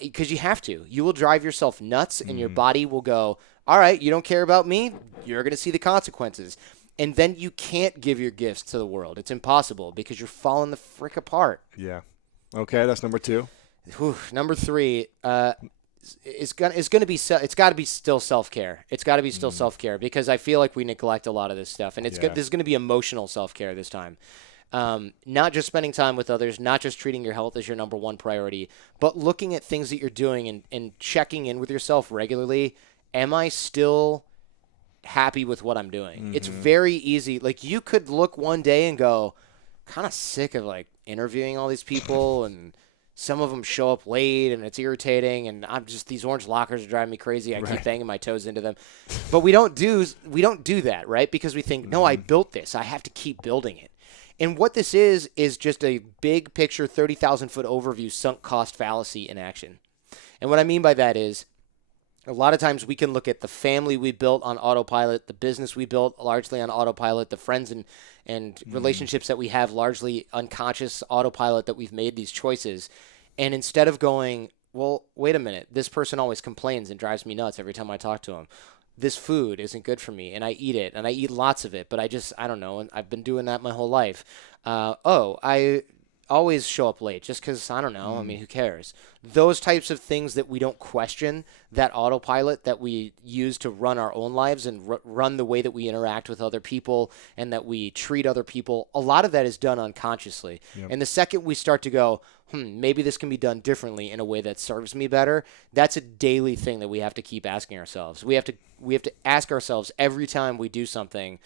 because you have to. You will drive yourself nuts and your body will go, all right, you don't care about me? You're going to see the consequences. And then you can't give your gifts to the world. It's impossible because you're falling the frick apart. Yeah. Okay, that's number 2. Number 3, it's got to be still self-care. It's got to be still self-care, because I feel like we neglect a lot of this stuff. And this is going to be emotional self-care this time. Not just spending time with others, not just treating your health as your number one priority, but looking at things that you're doing and checking in with yourself regularly. Am I still happy with what I'm doing? It's very easy. Like, you could look one day and go, kind of sick of like interviewing all these people, and some of them show up late and it's irritating, and these orange lockers are driving me crazy. I keep banging my toes into them. But we don't do that, right? Because we think, no, I built this. I have to keep building it. And what this is just a big picture, 30,000-foot overview sunk cost fallacy in action. And what I mean by that is, a lot of times we can look at the family we built on autopilot, the business we built largely on autopilot, the friends and relationships that we have largely unconscious autopilot, that we've made these choices. And instead of going, well, wait a minute, this person always complains and drives me nuts every time I talk to him. This food isn't good for me, and I eat it, and I eat lots of it, but I don't know, and I've been doing that my whole life. I always show up late just because, I don't know. I mean, who cares? Those types of things that we don't question, that autopilot that we use to run our own lives and run the way that we interact with other people and that we treat other people, a lot of that is done unconsciously. Yep. And the second we start to go, maybe this can be done differently in a way that serves me better, that's a daily thing that we have to keep asking ourselves. We have to ask ourselves every time we do something.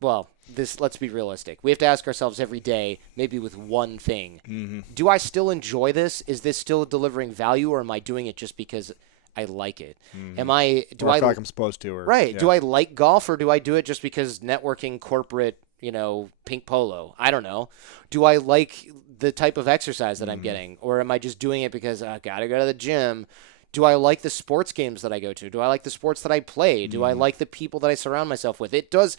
Well, let's be realistic. We have to ask ourselves every day, maybe with one thing. Do I still enjoy this? Is this still delivering value, or am I doing it just because I like it? Do I feel like I'm supposed to? Right. Yeah. Do I like golf, or do I do it just because networking, corporate, pink polo? I don't know. Do I like the type of exercise that I'm getting, or am I just doing it because I got to go to the gym? Do I like the sports games that I go to? Do I like the sports that I play? Do I like the people that I surround myself with? It does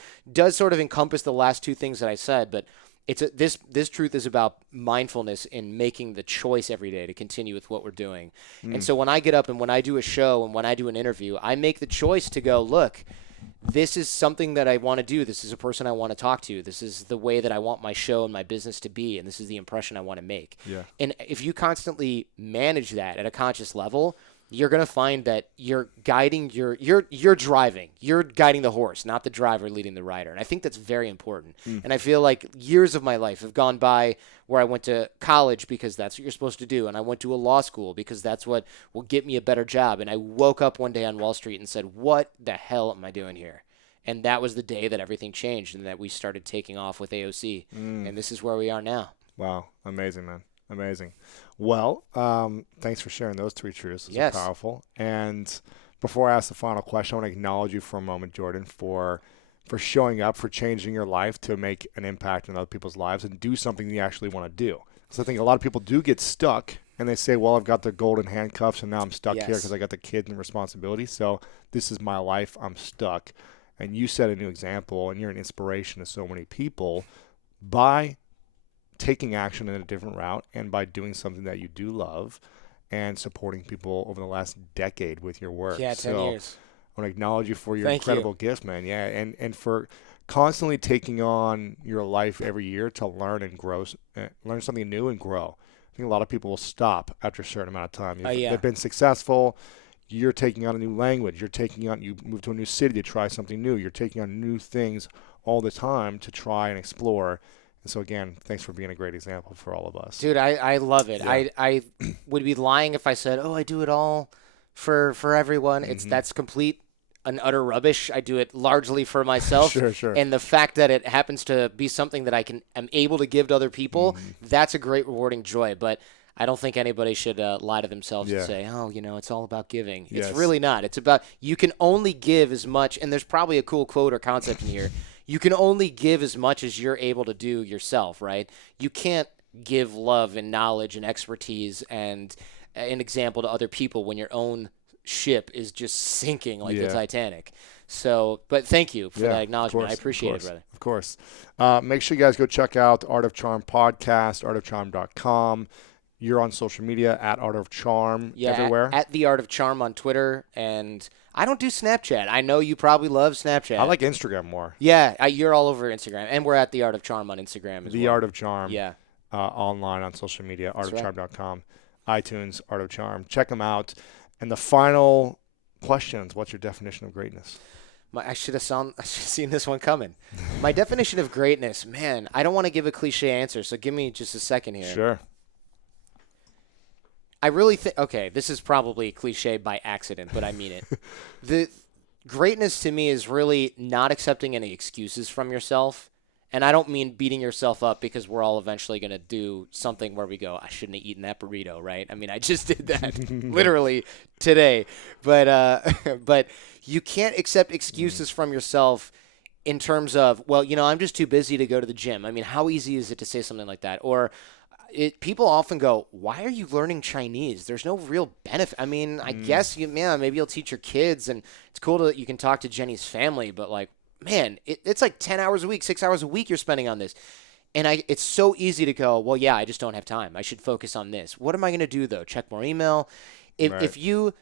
sort of encompass the last two things that I said, but this truth is about mindfulness in making the choice every day to continue with what we're doing. And so when I get up and when I do a show and when I do an interview, I make the choice to go, look, this is something that I want to do. This is a person I want to talk to. This is the way that I want my show and my business to be, and this is the impression I want to make. Yeah. And if you constantly manage that at a conscious level, you're going to find that you're guiding you're driving. You're guiding the horse, not the driver leading the rider. And I think that's very important. And I feel like years of my life have gone by where I went to college because that's what you're supposed to do. And I went to a law school because that's what will get me a better job. And I woke up one day on Wall Street and said, what the hell am I doing here? And that was the day that everything changed and that we started taking off with AOC. And this is where we are now. Wow. Amazing, man. Amazing. Well, thanks for sharing those three truths. This is powerful. And before I ask the final question, I want to acknowledge you for a moment, Jordan, for showing up, for changing your life to make an impact in other people's lives and do something you actually want to do. So I think a lot of people do get stuck and they say, well, I've got the golden handcuffs and now I'm stuck here because I got the kids and responsibility. So this is my life. I'm stuck. And you set a new example, and you're an inspiration to so many people by taking action in a different route and by doing something that you do love and supporting people over the last decade with your work. Yeah, 10 years. I want to acknowledge you for your incredible gifts, man. Yeah, and for constantly taking on your life every year to learn and grow, learn something new and grow. I think a lot of people will stop after a certain amount of time. They've been successful. You're taking on a new language. You move to a new city to try something new. You're taking on new things all the time to try and explore. And so, again, thanks for being a great example for all of us. Dude, I love it. Yeah. I would be lying if I said, oh, I do it all for everyone. That's complete and utter rubbish. I do it largely for myself. Sure. And the fact that it happens to be something that am able to give to other people, that's a great rewarding joy. But I don't think anybody should lie to themselves and say, oh, it's all about giving. Yes. It's really not. It's about, you can only give as much, and there's probably a cool quote or concept in here. You can only give as much as you're able to do yourself, right? You can't give love and knowledge and expertise and an example to other people when your own ship is just sinking like the Titanic. So, but thank you for that acknowledgement. I appreciate it, brother. Of course. Make sure you guys go check out Art of Charm podcast, artofcharm.com. You're on social media at Art of Charm everywhere. At The Art of Charm on Twitter. And I don't do Snapchat. I know you probably love Snapchat. I like Instagram more. Yeah, you're all over Instagram. And we're at The Art of Charm on Instagram as well. The Art of Charm. Yeah. Online on social media, artofcharm.com, iTunes, Art of Charm. Check them out. And the final questions, what's your definition of greatness? I should have seen this one coming. My definition of greatness, man, I don't want to give a cliche answer, so give me just a second here. Sure. I really think, okay, this is probably cliche by accident, but I mean it. The greatness to me is really not accepting any excuses from yourself. And I don't mean beating yourself up, because we're all eventually going to do something where we go, I shouldn't have eaten that burrito, right? I mean, I just did that literally today. But you can't accept excuses from yourself in terms of, well, I'm just too busy to go to the gym. I mean, how easy is it to say something like that? Or people often go, why are you learning Chinese? There's no real benefit. I mean, I guess, maybe you'll teach your kids, and it's cool that you can talk to Jenny's family, but like, man, it's like 10 hours a week, 6 hours a week you're spending on this. And it's so easy to go, well, yeah, I just don't have time. I should focus on this. What am I going to do, though? Check more email? If you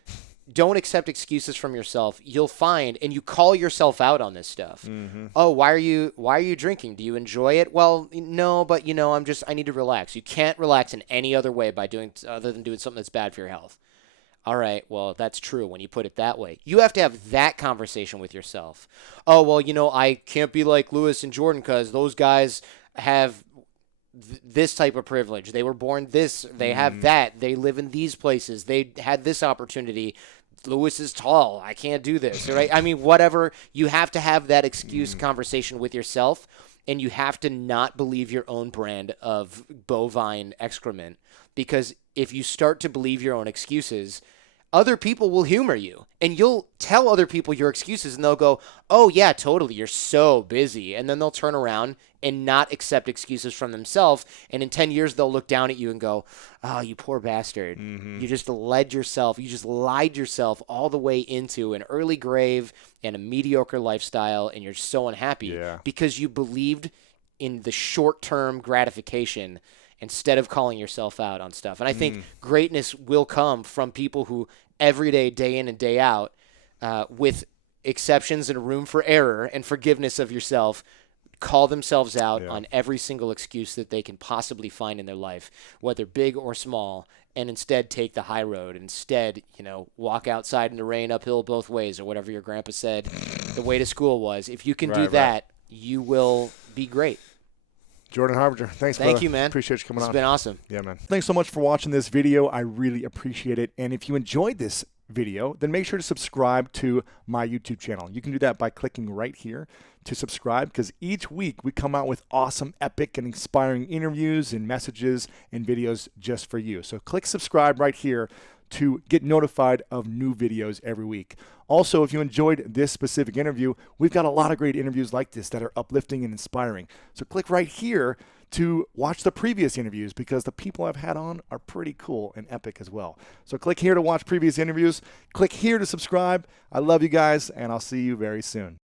don't accept excuses from yourself, you'll find, and you call yourself out on this stuff. Oh, why are you drinking? Do you enjoy it? Well, no, but I need to relax. You can't relax in any other way other than doing something that's bad for your health. All right, well, that's true when you put it that way. You have to have that conversation with yourself. Oh, well, I can't be like Lewis and Jordan because those guys have this type of privilege. They were born this. They have that. They live in these places. They had this opportunity. Lewis is tall. I can't do this, right? I mean, whatever. You have to have that excuse conversation with yourself, and you have to not believe your own brand of bovine excrement, because if you start to believe your own excuses, other people will humor you, and you'll tell other people your excuses, and they'll go, oh, yeah, totally, you're so busy. And then they'll turn around and not accept excuses from themselves, and in 10 years, they'll look down at you and go, oh, you poor bastard. You just lied yourself all the way into an early grave and a mediocre lifestyle, and you're so unhappy because you believed in the short-term gratification instead of calling yourself out on stuff. And I think greatness will come from people who every day, day in and day out, with exceptions and room for error and forgiveness of yourself, call themselves out on every single excuse that they can possibly find in their life, whether big or small, and instead take the high road. Instead, walk outside in the rain uphill both ways, or whatever your grandpa said the way to school was. If you can do that, you will be great. Jordan Harbinger, thanks, Thank you, man. Appreciate you coming on. It's been awesome. Yeah, man. Thanks so much for watching this video. I really appreciate it. And if you enjoyed this video, then make sure to subscribe to my YouTube channel. You can do that by clicking right here to subscribe, because each week we come out with awesome, epic, and inspiring interviews and messages and videos just for you. So click subscribe right here to get notified of new videos every week. Also, if you enjoyed this specific interview, we've got a lot of great interviews like this that are uplifting and inspiring. So click right here to watch the previous interviews, because the people I've had on are pretty cool and epic as well. So click here to watch previous interviews. Click here to subscribe. I love you guys, and I'll see you very soon.